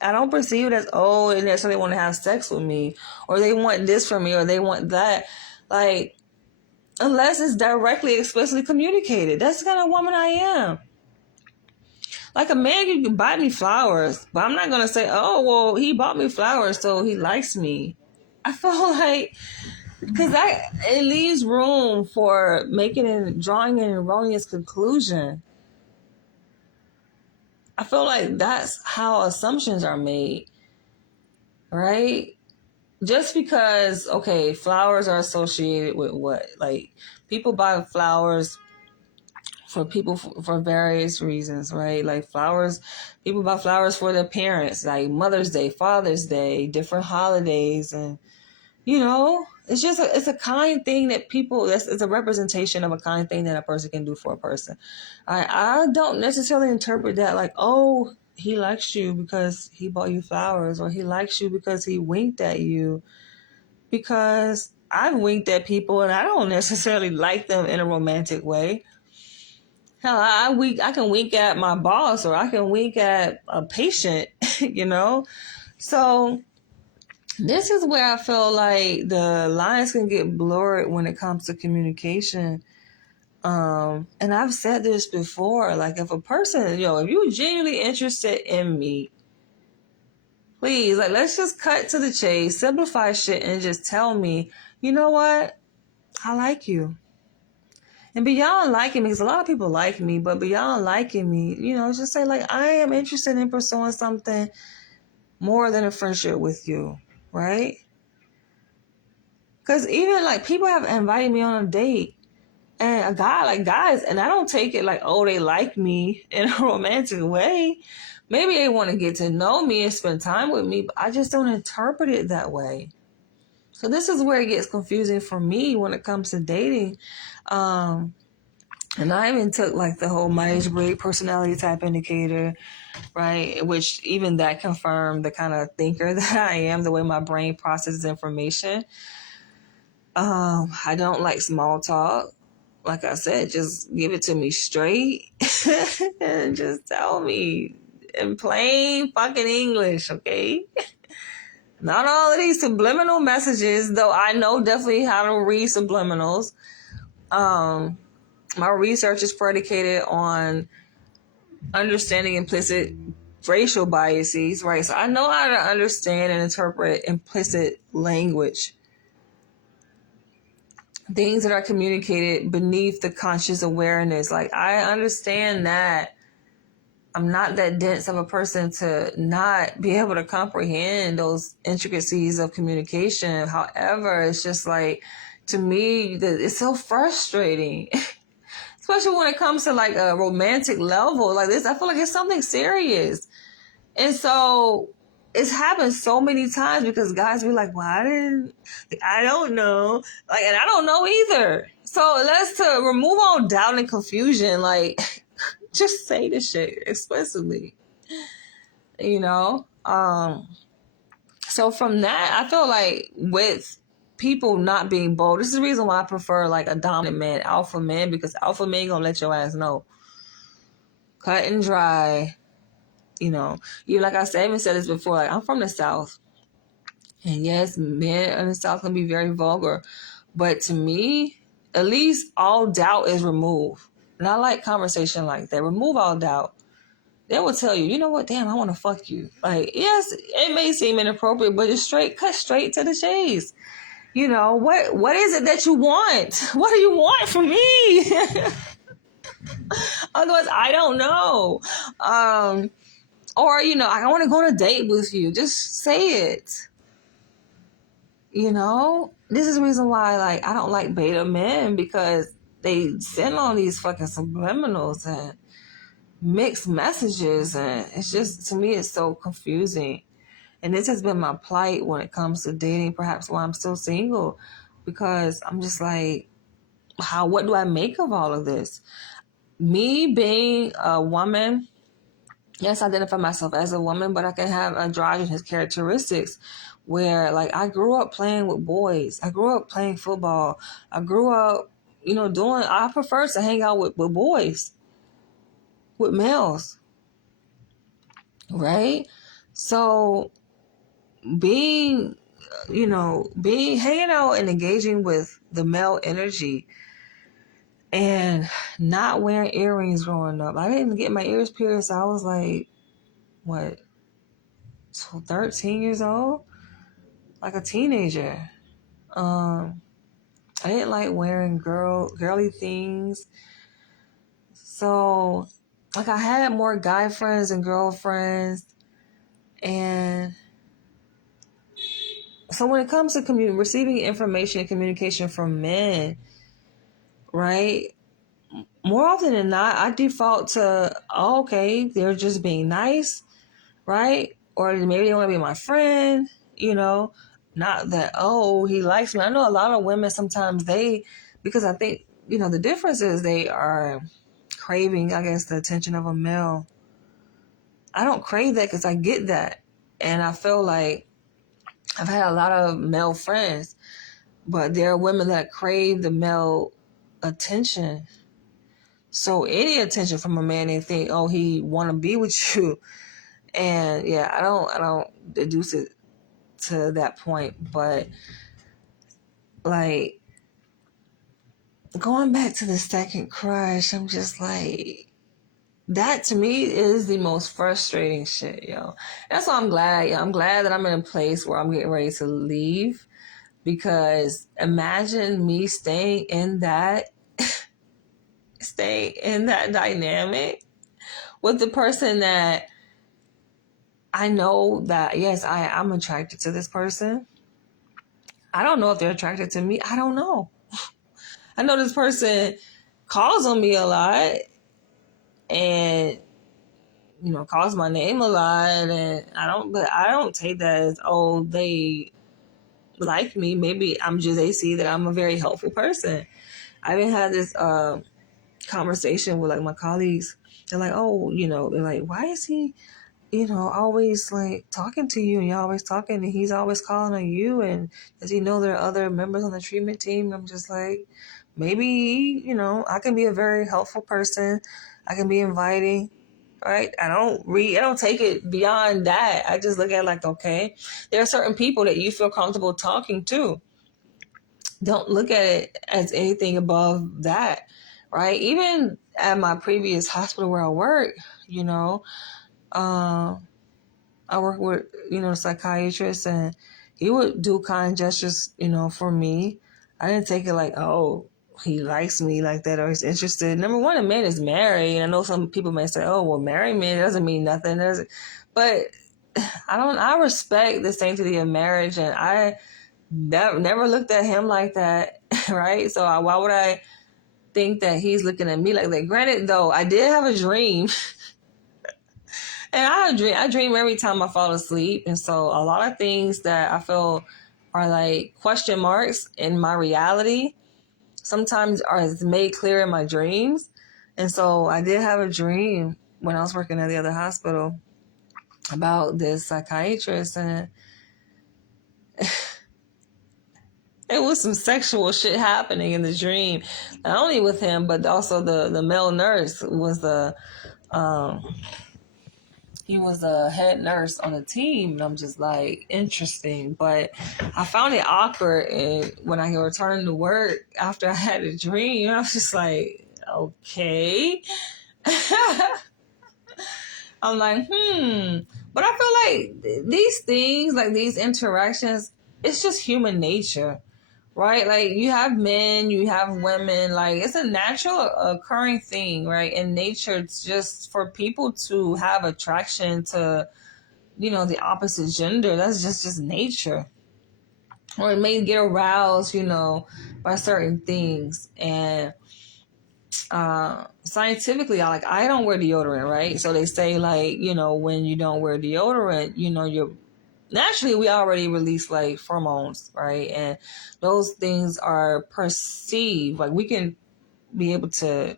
I don't perceive it as, oh, they necessarily want to have sex with me, or they want this from me, or they want that. Like, unless it's directly, explicitly communicated. That's the kind of woman I am. Like, a man, you can buy me flowers, but I'm not going to say, oh, well, he bought me flowers, so he likes me. I feel like, because it leaves room for drawing an erroneous conclusion. I feel like that's how assumptions are made, right? Just because, okay, flowers are associated with what? Like, people buy flowers for people for various reasons, right? Like, people buy flowers for their parents, like Mother's Day, Father's Day, different holidays, and it's just it's a kind thing that it's a representation of a kind thing that a person can do for a person. I don't necessarily interpret that like, oh, he likes you because he bought you flowers, or he likes you because he winked at you, because I've winked at people and I don't necessarily like them in a romantic way. Hell, I can wink at my boss, or I can wink at a patient, So this is where I feel like the lines can get blurred when it comes to communication. And I've said this before, like, if a person, if you're genuinely interested in me, please, like, let's just cut to the chase, simplify shit, and just tell me, you know what? I like you. And beyond liking me, because a lot of people like me, but beyond liking me, just say, like, I am interested in pursuing something more than a friendship with you, right? Because even, like, people have invited me on a date, and a guy, like, guys, and I don't take it like, oh, they like me in a romantic way. Maybe they want to get to know me and spend time with me, but I just don't interpret it that way. So this is where it gets confusing for me when it comes to dating. And I even took, like, the whole Myers-Briggs personality type indicator, right? Which even that confirmed the kind of thinker that I am, the way my brain processes information. I don't like small talk. Like I said, just give it to me straight and just tell me in plain fucking English, okay? Not all of these subliminal messages, though I know definitely how to read subliminals. My research is predicated on understanding implicit racial biases, right? So I know how to understand and interpret implicit language. Things that are communicated beneath the conscious awareness. Like, I understand that I'm not that dense of a person to not be able to comprehend those intricacies of communication. However, it's just like, to me, it's so frustrating, especially when it comes to, like, a romantic level like this. I feel like it's something serious. And so it's happened so many times because guys be like, well, I don't know. Like, and I don't know either. So let's to remove all doubt and confusion, like, just say the shit explicitly, So So from that, I feel like with people not being bold, this is the reason why I prefer like a dominant man, alpha man, because alpha man gonna let your ass know. Cut and dry. You know, even like I said, I even said this before, like I'm from the South. And yes, men in the South can be very vulgar. But to me, at least all doubt is removed. And I like conversation like that. Remove all doubt. They will tell you, you know what, damn, I want to fuck you. Like, yes, it may seem inappropriate, but just cut straight to the chase. You know, what is it that you want? What do you want from me? Otherwise, I don't know. Or, you know, I want to go on a date with you. Just say it. You know, this is the reason why, like, I don't like beta men, because they send on these fucking subliminals and mixed messages, and it's just, to me, it's so confusing. And this has been my plight when it comes to dating, perhaps why I'm still single, because I'm just like, what do I make of all of this? Me being a woman, yes, I identify myself as a woman, but I can have androgynous characteristics where, like, I grew up playing with boys. I grew up playing football. I grew up, you know, I prefer to hang out with boys, with males, right? So being, hanging out and engaging with the male energy and not wearing earrings growing up. I didn't get my ears pierced. I was like, what, 13 years old? Like a teenager. I didn't like wearing girly things. So, like, I had more guy friends and girlfriends. And so when it comes to receiving information and communication from men, right? More often than not, I default to, oh, okay, they're just being nice, right? Or maybe they want to be my friend, you know? Not that, oh, he likes me. I know a lot of women sometimes because I think, you know, the difference is they are craving, I guess, the attention of a male. I don't crave that because I get that. And I feel like I've had a lot of male friends, but there are women that crave the male attention. So any attention from a man, they think, oh, he want to be with you. And yeah, I don't deduce it to that point, but like going back to the second crush, I'm just like, that to me is the most frustrating shit, yo. That's why I'm glad. I'm glad that I'm in a place where I'm getting ready to leave, because imagine me staying in that dynamic with the person that I know that, yes, I'm attracted to this person. I don't know if they're attracted to me. I don't know. I know this person calls on me a lot and, you know, calls my name a lot, and I don't take that as, oh, they like me. Maybe they see that I'm a very helpful person. I even had this conversation with like my colleagues. They're like, oh, you know, they're like, why is he, you know, always like talking to you, and you're always talking, and he's always calling on you, and does he know there are other members on the treatment team? I'm just like, maybe, you know, I can be a very helpful person. I can be inviting, right? I don't take it beyond that. I just look at it like, okay, there are certain people that you feel comfortable talking to. Don't look at it as anything above that, right? Even at my previous hospital where I work, you know, I work with, you know, a psychiatrist, and he would do kind gestures, you know, for me. I didn't take it like, oh, he likes me like that, or he's interested. Number one, a man is married. I know some people may say, oh, well, married man doesn't mean nothing. But I respect the sanctity of marriage, and I never looked at him like that, right? So why would I think that he's looking at me like that? Granted, though, I did have a dream. And I dream every time I fall asleep. And so a lot of things that I feel are like question marks in my reality sometimes are made clear in my dreams. And so I did have a dream when I was working at the other hospital about this psychiatrist. And It was some sexual shit happening in the dream, not only with him, but also the male nurse was um, he was a head nurse on the team, and I'm just like, interesting. But I found it awkward, and when I returned to work after I had a dream, I was just like, okay. I'm like, But I feel like these things, like these interactions, it's just human nature, right? Like you have men, you have women, like it's a natural occurring thing, right? In nature, it's just for people to have attraction to, the opposite gender. That's just nature. Or it may get aroused, by certain things. And scientifically, I don't wear deodorant, right? So they say like, when you don't wear deodorant, you're naturally we already release like pheromones, right? And those things are perceived, like we can be able to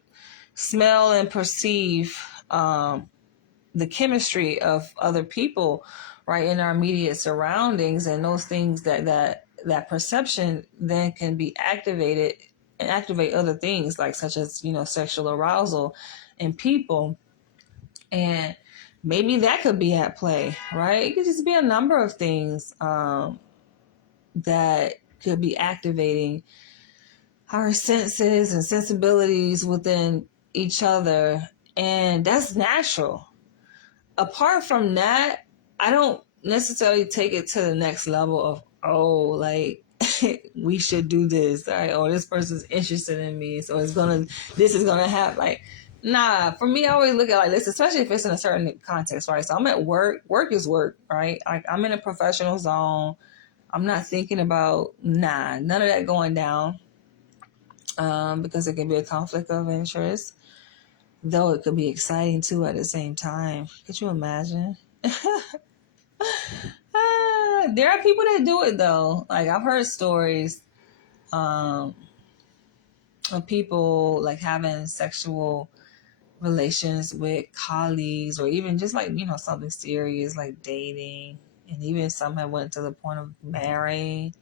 smell and perceive the chemistry of other people, right, in our immediate surroundings, and those things that perception then can be activated and activate other things like such as sexual arousal in people. And maybe that could be at play, right? It could just be a number of things that could be activating our senses and sensibilities within each other, and that's natural. Apart from that, I don't necessarily take it to the next level of, like we should do this, right? Or this person's interested in me, so this is gonna happen. Like, nah. For me, I always look at like this, especially if it's in a certain context, right? So I'm at work. Work is work, right? I'm in a professional zone. I'm not thinking about none of that going down, because it can be a conflict of interest. Though it could be exciting too at the same time. Could you imagine? There are people that do it though. Like I've heard stories of people like having sexual relations with colleagues, or even just like something serious like dating, and even some have went to the point of marrying.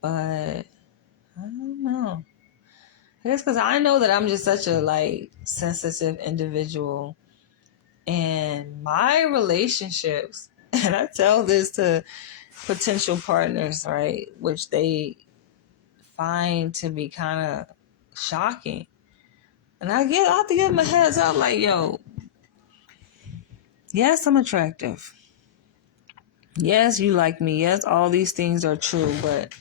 But I don't know. I guess because I know that I'm just such a like sensitive individual, and my relationships, and I tell this to potential partners, right, which they find to be kind of shocking. And I have to give them a heads up, like, yo, yes, I'm attractive. Yes, you like me. Yes, all these things are true, but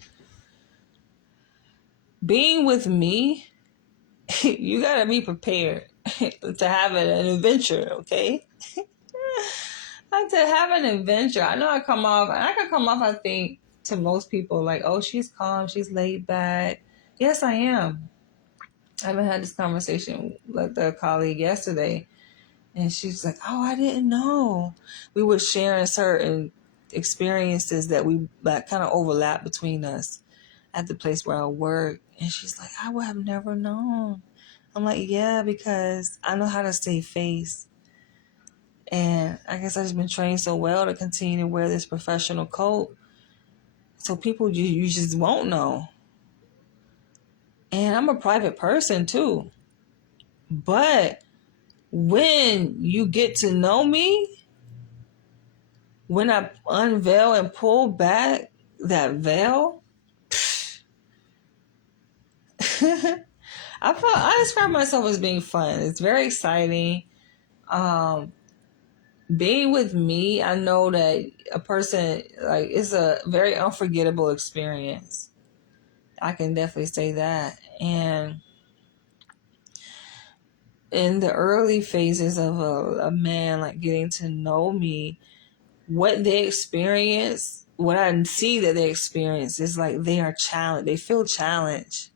being with me, you gotta be prepared to have an adventure, okay? To have an adventure. I know I can come off, I think, to most people like, oh, she's calm, she's laid back. Yes, I am. I haven't had this conversation with a colleague yesterday, and she's like, oh, I didn't know. We were sharing certain experiences that kind of overlap between us at the place where I work. And she's like, I would have never known. I'm like, yeah, because I know how to stay face. And I guess I've just been trained so well to continue to wear this professional coat. So people, you just won't know. And I'm a private person too. But when you get to know me, when I unveil and pull back that veil, I describe myself as being fun. It's very exciting. Being with me, I know that a person, like, it's a very unforgettable experience. I can definitely say that. And in the early phases of a man, like, getting to know me, what they experience, what I see that they experience is like they are challenged. They feel challenged.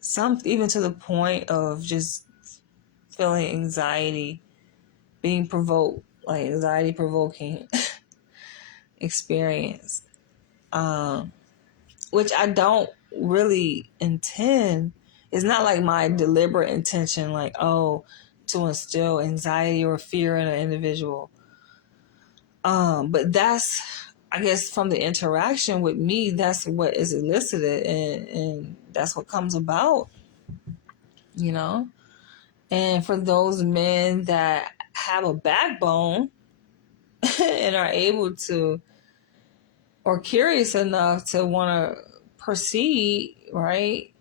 Some even to the point of just feeling anxiety, being provoked, like anxiety provoking experience, which I don't really intend. It's not like my deliberate intention, like, oh, to instill anxiety or fear in an individual. But that's I guess from the interaction with me, that's what is elicited, and that's what comes about, you know? And for those men that have a backbone and are able to, or curious enough to want to proceed, right,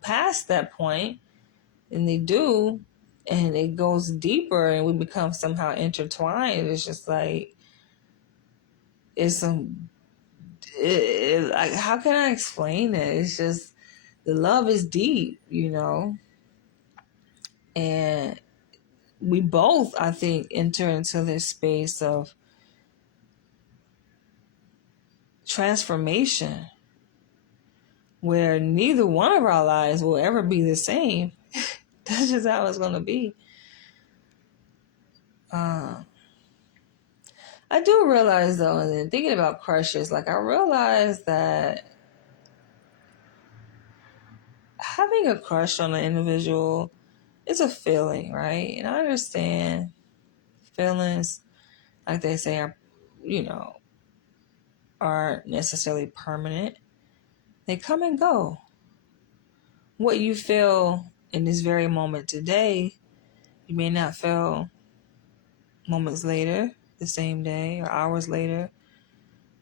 past that point, and they do, and it goes deeper and we become somehow intertwined, it's just like, it's some, like, how can I explain it? It's just, the love is deep, you know? And we both, I think, enter into this space of transformation where neither one of our lives will ever be the same. That's just how it's going to be. I do realize, though, and then thinking about crushes, like, I realize that having a crush on an individual is a feeling, right? And I understand feelings, like they say, are, you know, aren't necessarily permanent. They come and go. What you feel in this very moment today, you may not feel moments later, the same day, or hours later,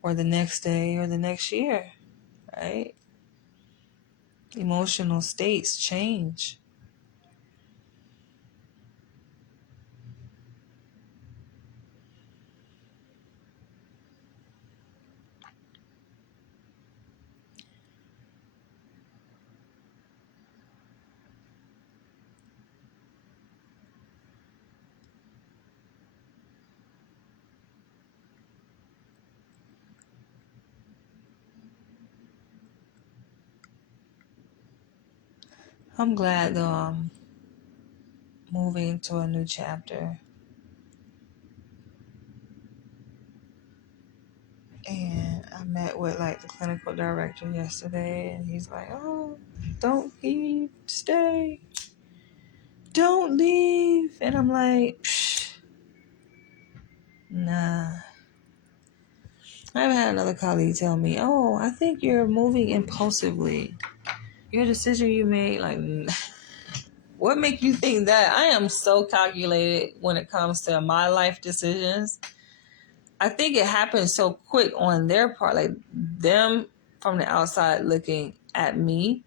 or the next day, or the next year, right? Emotional states change. I'm glad, though, I'm moving to a new chapter. And I met with, like, the clinical director yesterday, and he's like, "Oh, don't leave, stay. Don't leave." And I'm like, psh, nah. I've had another colleague tell me, "Oh, I think you're moving impulsively. Your decision you made, like, what make you think that?" I am so calculated when it comes to my life decisions. I think it happened so quick on their part, like them from the outside looking at me,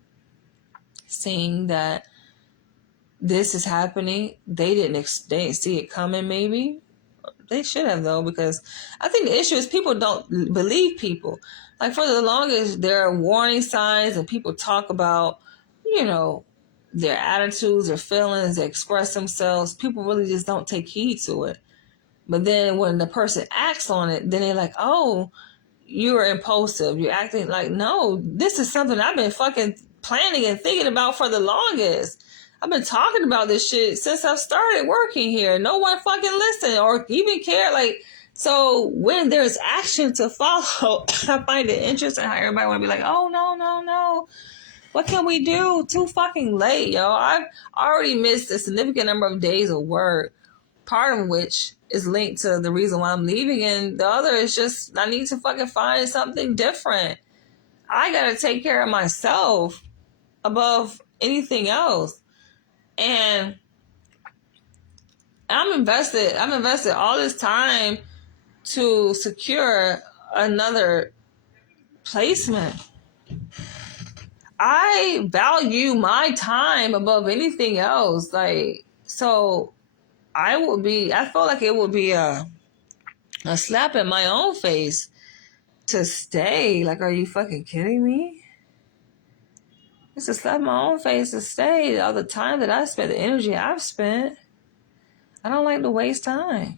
seeing that this is happening. They didn't see it coming, maybe. They should have, though, because I think the issue is people don't believe people. Like, for the longest, there are warning signs and people talk about, you know, their attitudes, their feelings, they express themselves. People really just don't take heed to it. But then when the person acts on it, then they're like, "Oh, you're impulsive. You're acting like," no, this is something I've been fucking planning and thinking about for the longest. I've been talking about this shit since I started working here. No one fucking listened or even cared. Like, so when there's action to follow, I find it interesting how everybody want to be like, "Oh, no, no, no. What can we do?" Too fucking late, yo. I've already missed a significant number of days of work, part of which is linked to the reason why I'm leaving, and the other is just I need to fucking find something different. I gotta take care of myself above anything else. And I've invested all this time to secure another placement. I value my time above anything else. Like, so I feel like it would be a slap in my own face to stay. Like, are you fucking kidding me? It's a slap in my own face to stay. All the time that I spent, the energy I've spent, I don't like to waste time.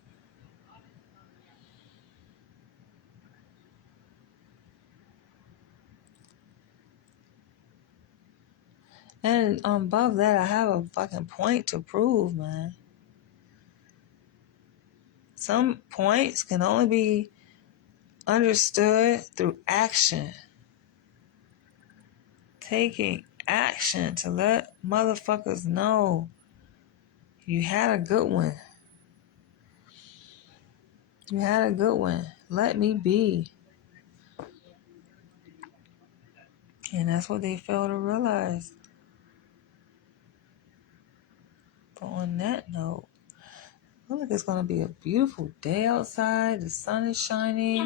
And above that, I have a fucking point to prove, man. Some points can only be understood through action. Taking action to let motherfuckers know you had a good one. You had a good one. Let me be. And that's what they fail to realize. But on that note, look like it's going to be a beautiful day outside. The sun is shining.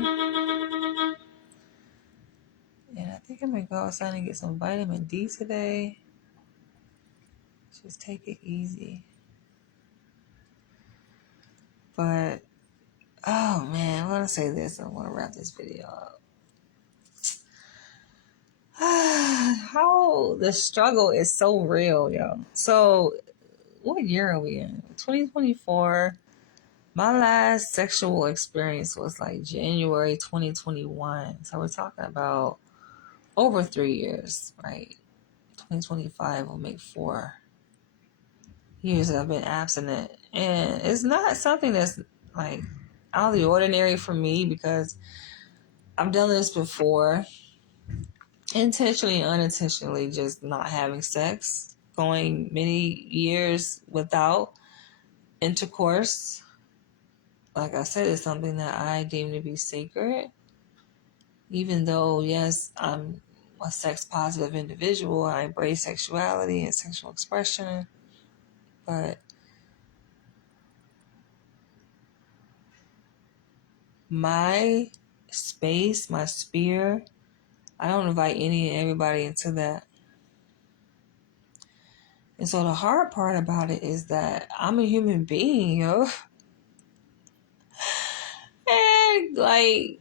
And I think I'm going to go outside and get some vitamin D today. Just take it easy. But, oh man, I want to say this. I want to wrap this video up. How the struggle is so real, yo. So, what year are we in? 2024. My last sexual experience was like January 2021. So we're talking about over 3 years, right? 2025 will make 4 years that I've been abstinent. And it's not something that's like out of the ordinary for me because I've done this before. Intentionally and unintentionally, just not having sex, going many years without intercourse. Like I said, it's something that I deem to be sacred. Even though, yes, I'm a sex positive individual, I embrace sexuality and sexual expression, but my space, my sphere, I don't invite any and everybody into that. And so the hard part about it is that I'm a human being, yo. And like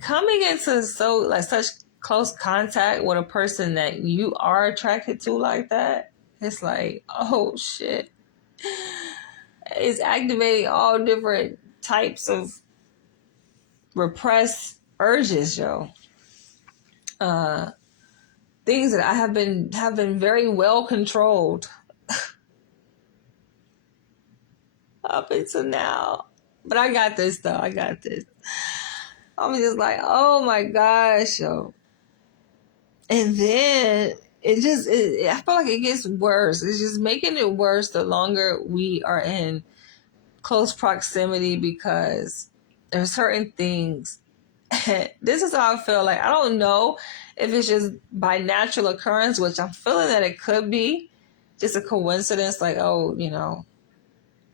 coming into such close contact with a person that you are attracted to like that, it's like, oh shit. It's activating all different types of repressed urges, yo. Things that I have been very well controlled up until now. But I got this though. I got this. I'm just like, oh my gosh, yo. And then I feel like it gets worse. It's just making it worse the longer we are in close proximity because there's certain things. This is how I feel. Like, I don't know if it's just by natural occurrence, which I'm feeling that it could be just a coincidence. Like, oh,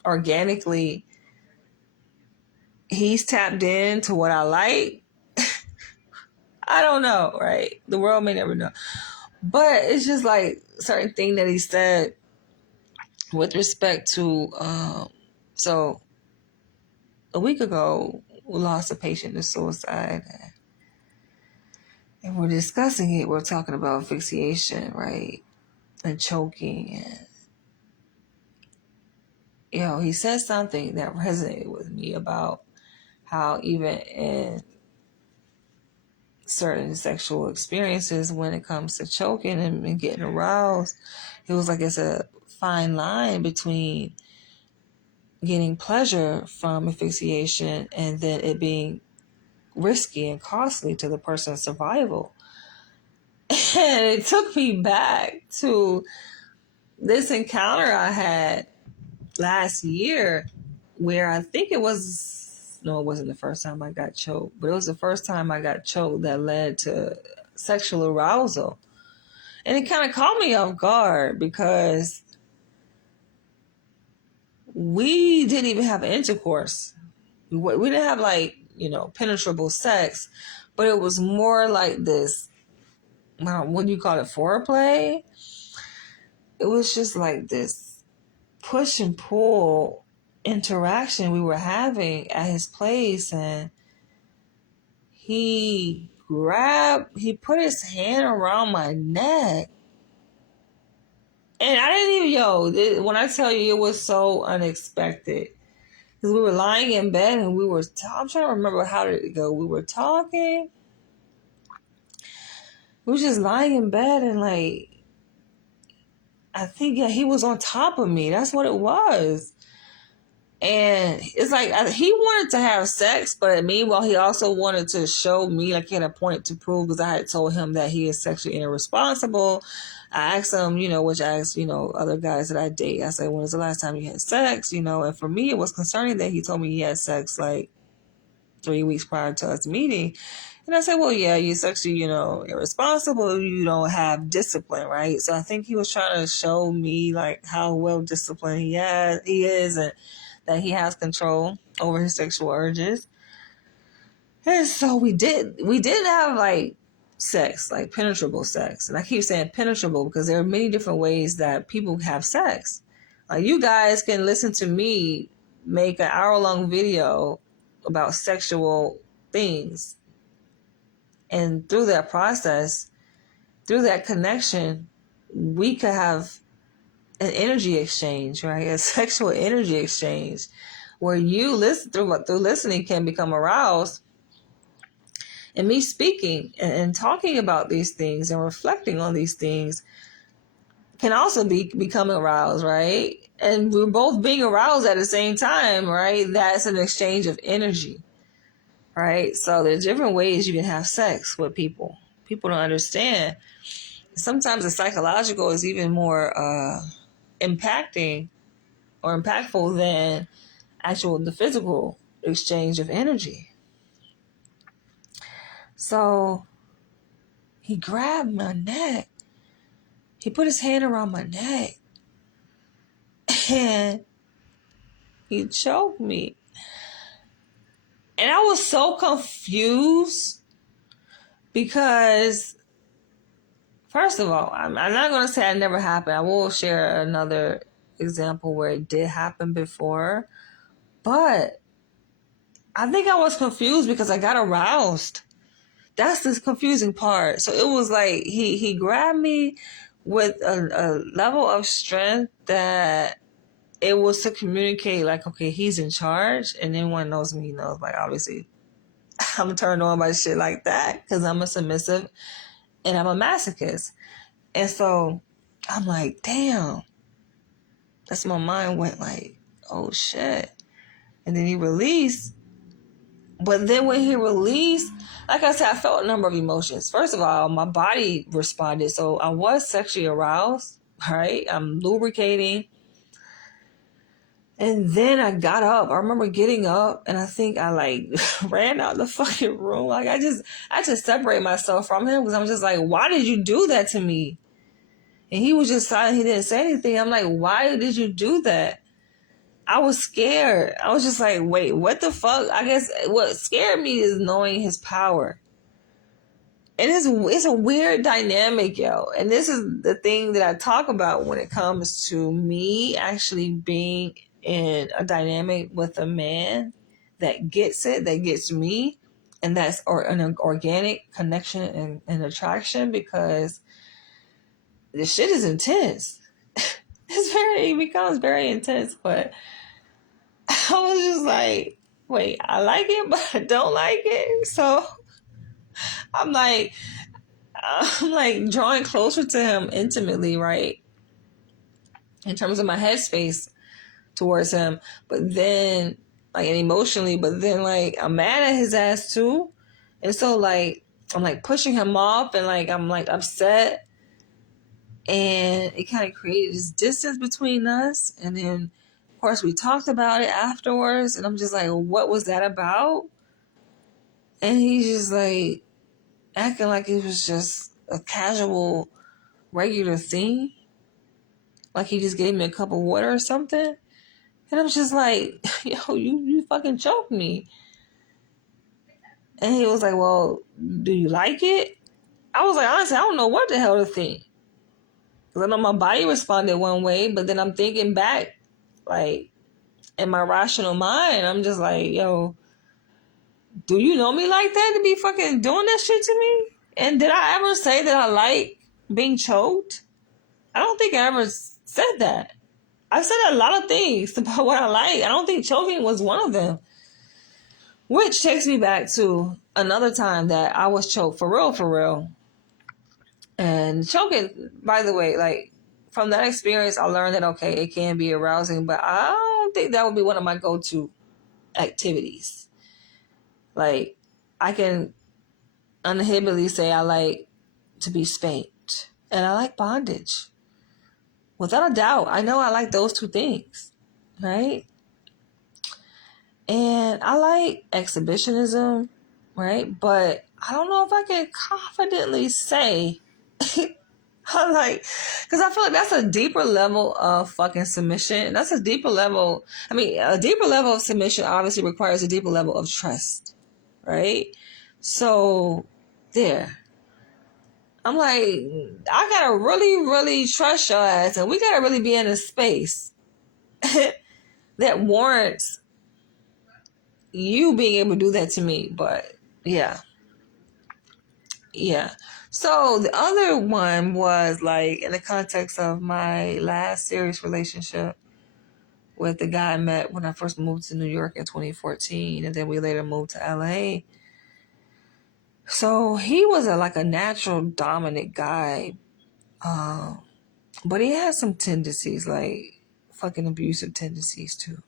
organically, he's tapped into what I like. I don't know, right? The world may never know. But it's just like certain thing that he said with respect to, so a week ago, we lost a patient to suicide. And we're discussing it. We're talking about asphyxiation, right? And choking. And, he said something that resonated with me about how even in certain sexual experiences, when it comes to choking and getting aroused, it was like it's a fine line between getting pleasure from asphyxiation and then it being risky and costly to the person's survival. And it took me back to this encounter I had last year where I think it wasn't the first time I got choked, but it was the first time I got choked that led to sexual arousal. And it kind of caught me off guard because we didn't even have intercourse. We didn't have penetrable sex, but it was more like this, what do you call it, foreplay? It was just like this push and pull interaction we were having at his place, and he put his hand around my neck, and I didn't even, when I tell you, it was so unexpected, because we were lying in bed and I'm trying to remember how did it go. We were talking, we were just lying in bed, and I think, he was on top of me. That's what it was. And it's like he wanted to have sex, but meanwhile, he also wanted to show me, like he had a point to prove, because I had told him that he is sexually irresponsible. I asked him, which I asked, other guys that I date. I said, when was the last time you had sex? And for me, it was concerning that he told me he had sex like 3 weeks prior to us meeting. And I said, well, yeah, you're sexually, irresponsible. You don't have discipline, right? So I think he was trying to show me like how well disciplined he is, and that he has control over his sexual urges. And so we did have like sex, like penetrable sex. And I keep saying penetrable because there are many different ways that people have sex. Like, you guys can listen to me make an hour-long video about sexual things. And through that process, through that connection, we could have an energy exchange, right? A sexual energy exchange where you listen through listening can become aroused. And me speaking and talking about these things and reflecting on these things can also become aroused, right? And we're both being aroused at the same time, right? That's an exchange of energy, right? So there's different ways you can have sex with people. People don't understand. Sometimes the psychological is even more impacting or impactful than the physical exchange of energy. So he grabbed my neck. He put his hand around my neck and he choked me. And I was so confused because, first of all, I'm not going to say it never happened. I will share another example where it did happen before. But I think I was confused because I got aroused. That's the confusing part. So it was like he grabbed me with a level of strength that it was to communicate like, okay, he's in charge. And anyone knows me knows, like, obviously I'm turned on by shit like that because I'm a submissive and I'm a masochist. And so I'm like, damn. That's my mind went like, oh shit. And then he released. But then when he released, like I said, I felt a number of emotions. First of all, my body responded. So I was sexually aroused, right? I'm lubricating. And then I got up. I remember getting up and I think I like ran out the fucking room. Like I just separate myself from him because I'm just like, why did you do that to me? And he was just silent. He didn't say anything. I'm like, why did you do that? I was scared. I was just like, wait, what the fuck? I guess what scared me is knowing his power. And it's a weird dynamic, yo. And this is the thing that I talk about when it comes to me actually being in a dynamic with a man that gets it, that gets me. And that's an organic connection and attraction, because this shit is intense. It becomes very intense, but I was just like, wait, I like it, but I don't like it. So I'm like drawing closer to him intimately, right? In terms of my headspace towards him. But then, like, and emotionally, but then, like, I'm mad at his ass too. And so, like, I'm like pushing him off and like, I'm like upset. And it kind of created this distance between us. And then, of course, we talked about it afterwards. And I'm just like, what was that about? And he's just like acting like it was just a casual, regular thing. Like he just gave me a cup of water or something. And I'm just like, yo, you fucking choked me. And he was like, well, do you like it? I was like, honestly, I don't know what the hell to think. Because I know my body responded one way, but then I'm thinking back, like, in my rational mind, I'm just like, yo, do you know me like that to be fucking doing that shit to me? And did I ever say that I like being choked? I don't think I ever said that. I said a lot of things about what I like. I don't think choking was one of them. Which takes me back to another time that I was choked for real. And choking, by the way, like, from that experience, I learned that, okay, it can be arousing, but I don't think that would be one of my go-to activities. Like, I can uninhibitedly say I like to be spanked. And I like bondage. Without a doubt, I know I like those two things, right? And I like exhibitionism, right? But I don't know if I can confidently say. I'm like, because I feel like that's a deeper level of fucking submission. That's a deeper level. I mean, a deeper level of submission obviously requires a deeper level of trust, right? So, there. I'm like, I gotta really, really trust your ass, and we gotta really be in a space that warrants you being able to do that to me. But yeah. Yeah. So the other one was like in the context of my last serious relationship with the guy I met when I first moved to New York in 2014, and then we later moved to LA. So he was like a natural dominant guy, but he had some tendencies, like fucking abusive tendencies too,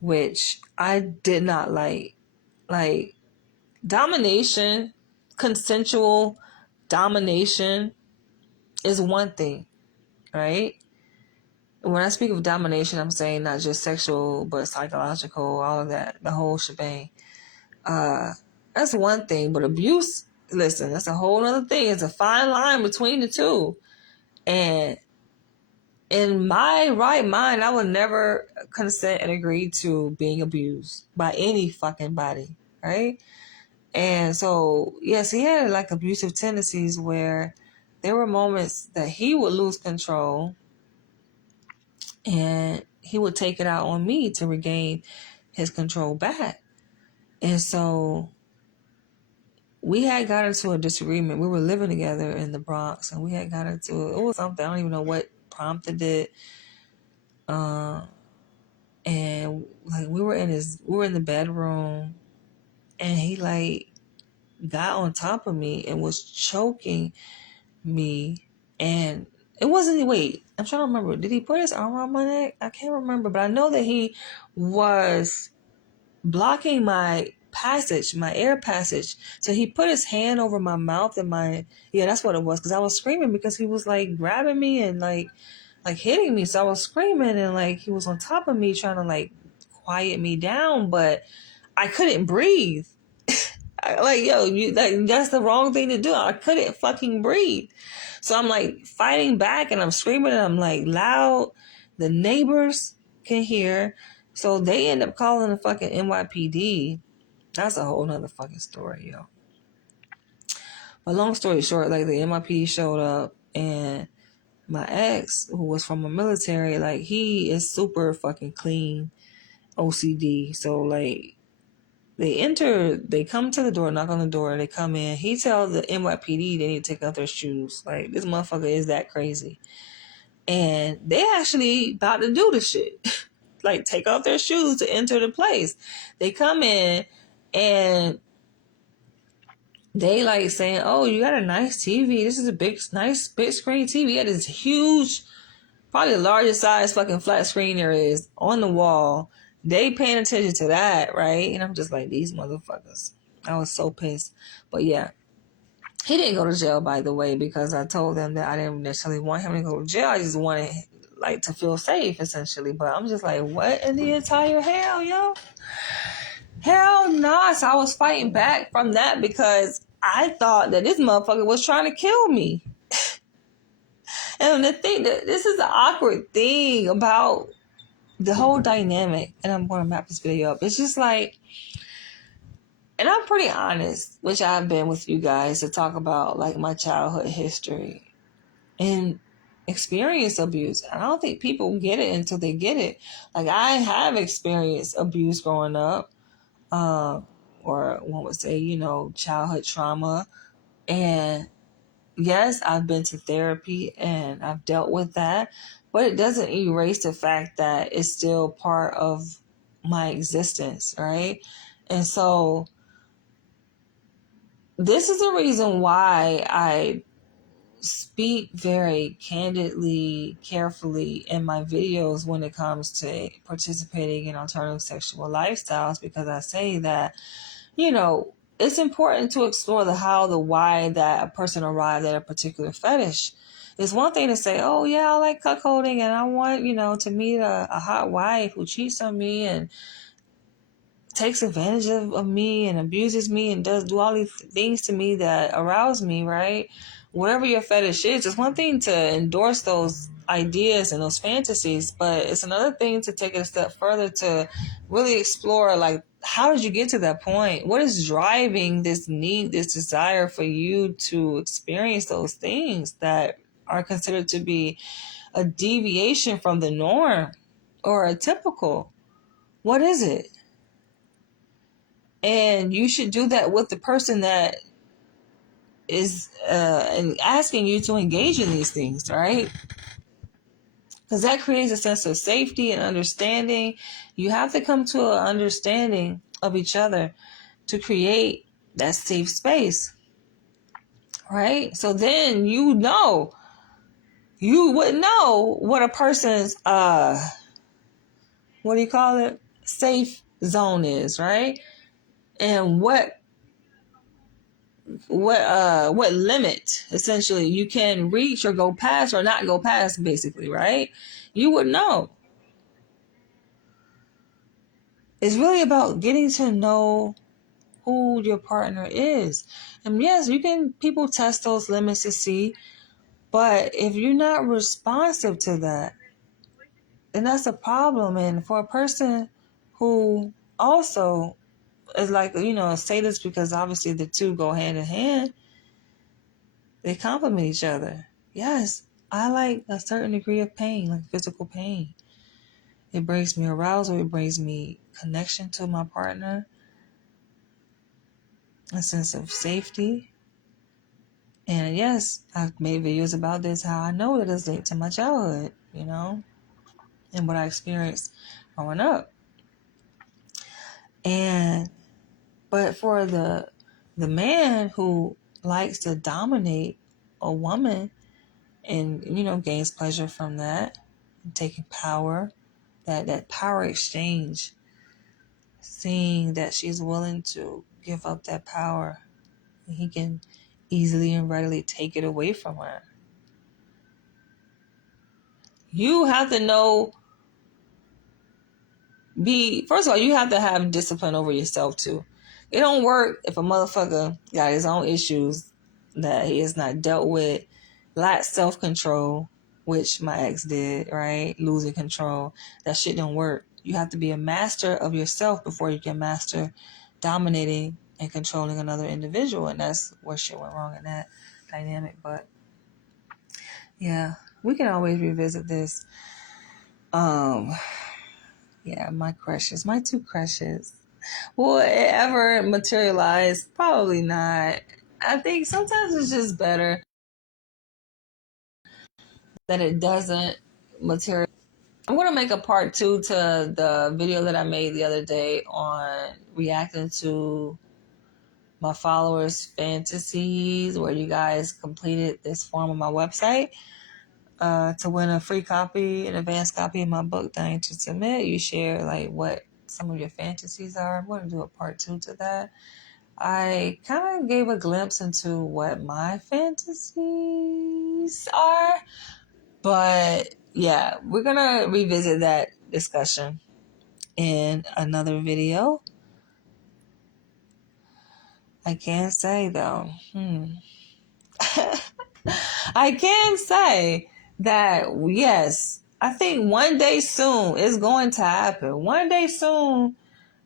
which I did not like. Like domination, consensual domination is one thing, right? When I speak of domination, I'm saying not just sexual, but psychological, all of that, the whole shebang. That's one thing, but abuse, listen, that's a whole other thing. It's a fine line between the two. And in my right mind, I would never consent and agree to being abused by any fucking body, right? And so, yes, he had like abusive tendencies where there were moments that he would lose control and he would take it out on me to regain his control back. And so we had got into a disagreement. We were living together in the Bronx, and we had got into it was something I don't even know what prompted it. And like we were in the bedroom, and he like got on top of me and was choking me. And it wasn't, wait, I'm trying to remember. Did he put his arm around my neck? I can't remember, but I know that he was blocking my passage, my air passage. So he put his hand over my mouth and yeah, that's what it was. Cause I was screaming because he was like grabbing me and like hitting me. So I was screaming and like he was on top of me trying to like quiet me down, but I couldn't breathe. That's the wrong thing to do. I couldn't fucking breathe. So I'm like fighting back and I'm screaming and I'm like loud. The neighbors can hear. So they end up calling the fucking NYPD. That's a whole nother fucking story, yo. But long story short, like the NYPD showed up and my ex, who was from the military, like he is super fucking clean, OCD. So like they come to the door, knock on the door, they come in. He tells the NYPD they need to take off their shoes. Like this motherfucker is that crazy. And they actually about to do the shit. Like take off their shoes to enter the place. They come in and they like saying, "Oh, you got a nice TV. This is a nice big screen TV. It is huge, probably the largest size fucking flat screen there is on the wall." They paying attention to that, right? And I'm just like, these motherfuckers. I was so pissed. But yeah, he didn't go to jail, by the way, because I told them that I didn't necessarily want him to go to jail. I just wanted like to feel safe, essentially. But I'm just like, what in the entire hell, yo? Hell nah. So I was fighting back from that because I thought that this motherfucker was trying to kill me. And the thing that this is the awkward thing about the whole dynamic, and I'm going to wrap this video up. It's just like, and I'm pretty honest, which I've been with you guys to talk about like my childhood history and experience abuse. I don't think people get it until they get it. Like I have experienced abuse growing up, or one would say, childhood trauma. And yes, I've been to therapy and I've dealt with that, but it doesn't erase the fact that it's still part of my existence, right? And so this is the reason why I speak very candidly, carefully in my videos when it comes to participating in alternative sexual lifestyles, because I say that, it's important to explore the how, the why that a person arrived at a particular fetish. It's one thing to say, oh yeah, I like cuckolding and I want, to meet a hot wife who cheats on me and takes advantage of me and abuses me and do all these things to me that arouse me, right? Whatever your fetish is, it's one thing to endorse those ideas and those fantasies, but it's another thing to take it a step further to really explore, like, how did you get to that point? What is driving this need, this desire for you to experience those things that are considered to be a deviation from the norm or a typical? What is it? And you should do that with the person that is and asking you to engage in these things, right? Because that creates a sense of safety and understanding. You have to come to an understanding of each other to create that safe space, right? So then you would know what a person's what do you call it, safe zone is, right? And what limit essentially you can reach or go past or not go past, basically, right? You would know. It's really about getting to know who your partner is. And yes, people test those limits to see, but if you're not responsive to that, then that's a problem. And for a person who also is like, a sadist, because obviously the two go hand in hand, they complement each other. Yes, I like a certain degree of pain, like physical pain. It brings me arousal. It brings me connection to my partner, a sense of safety. And yes, I've made videos about this, how I know that it's linked to my childhood, and what I experienced growing up. But for the man who likes to dominate a woman and, gains pleasure from that, and taking power, that power exchange, seeing that she's willing to give up that power, and he can easily and readily take it away from her. You have to first of all, you have to have discipline over yourself too. It don't work if a motherfucker got his own issues that he has not dealt with, lacks self-control, which my ex did, right? Losing control. That shit don't work. You have to be a master of yourself before you can master dominating and controlling another individual. And that's where shit went wrong in that dynamic. But yeah, we can always revisit this. Yeah, my two crushes. Will it ever materialize? Probably not. I think sometimes it's just better that it doesn't materialize. I'm going to make a part 2 to the video that I made the other day on reacting to my followers' fantasies, where you guys completed this form on my website to win a free copy, an advanced copy of my book that I need to submit. You share like what some of your fantasies are. I'm going to do a part 2 to that. I kind of gave a glimpse into what my fantasies are, but yeah, we're going to revisit that discussion in another video. I can say though, I can say that yes, I think one day soon it's going to happen. One day soon,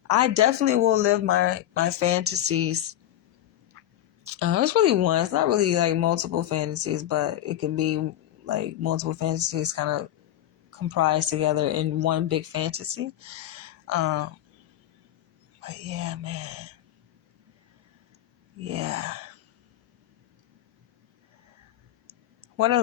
I definitely will live my fantasies. It's really one. It's not really like multiple fantasies, but it can be like multiple fantasies kind of comprised together in one big fantasy. But yeah, man. Yeah. What a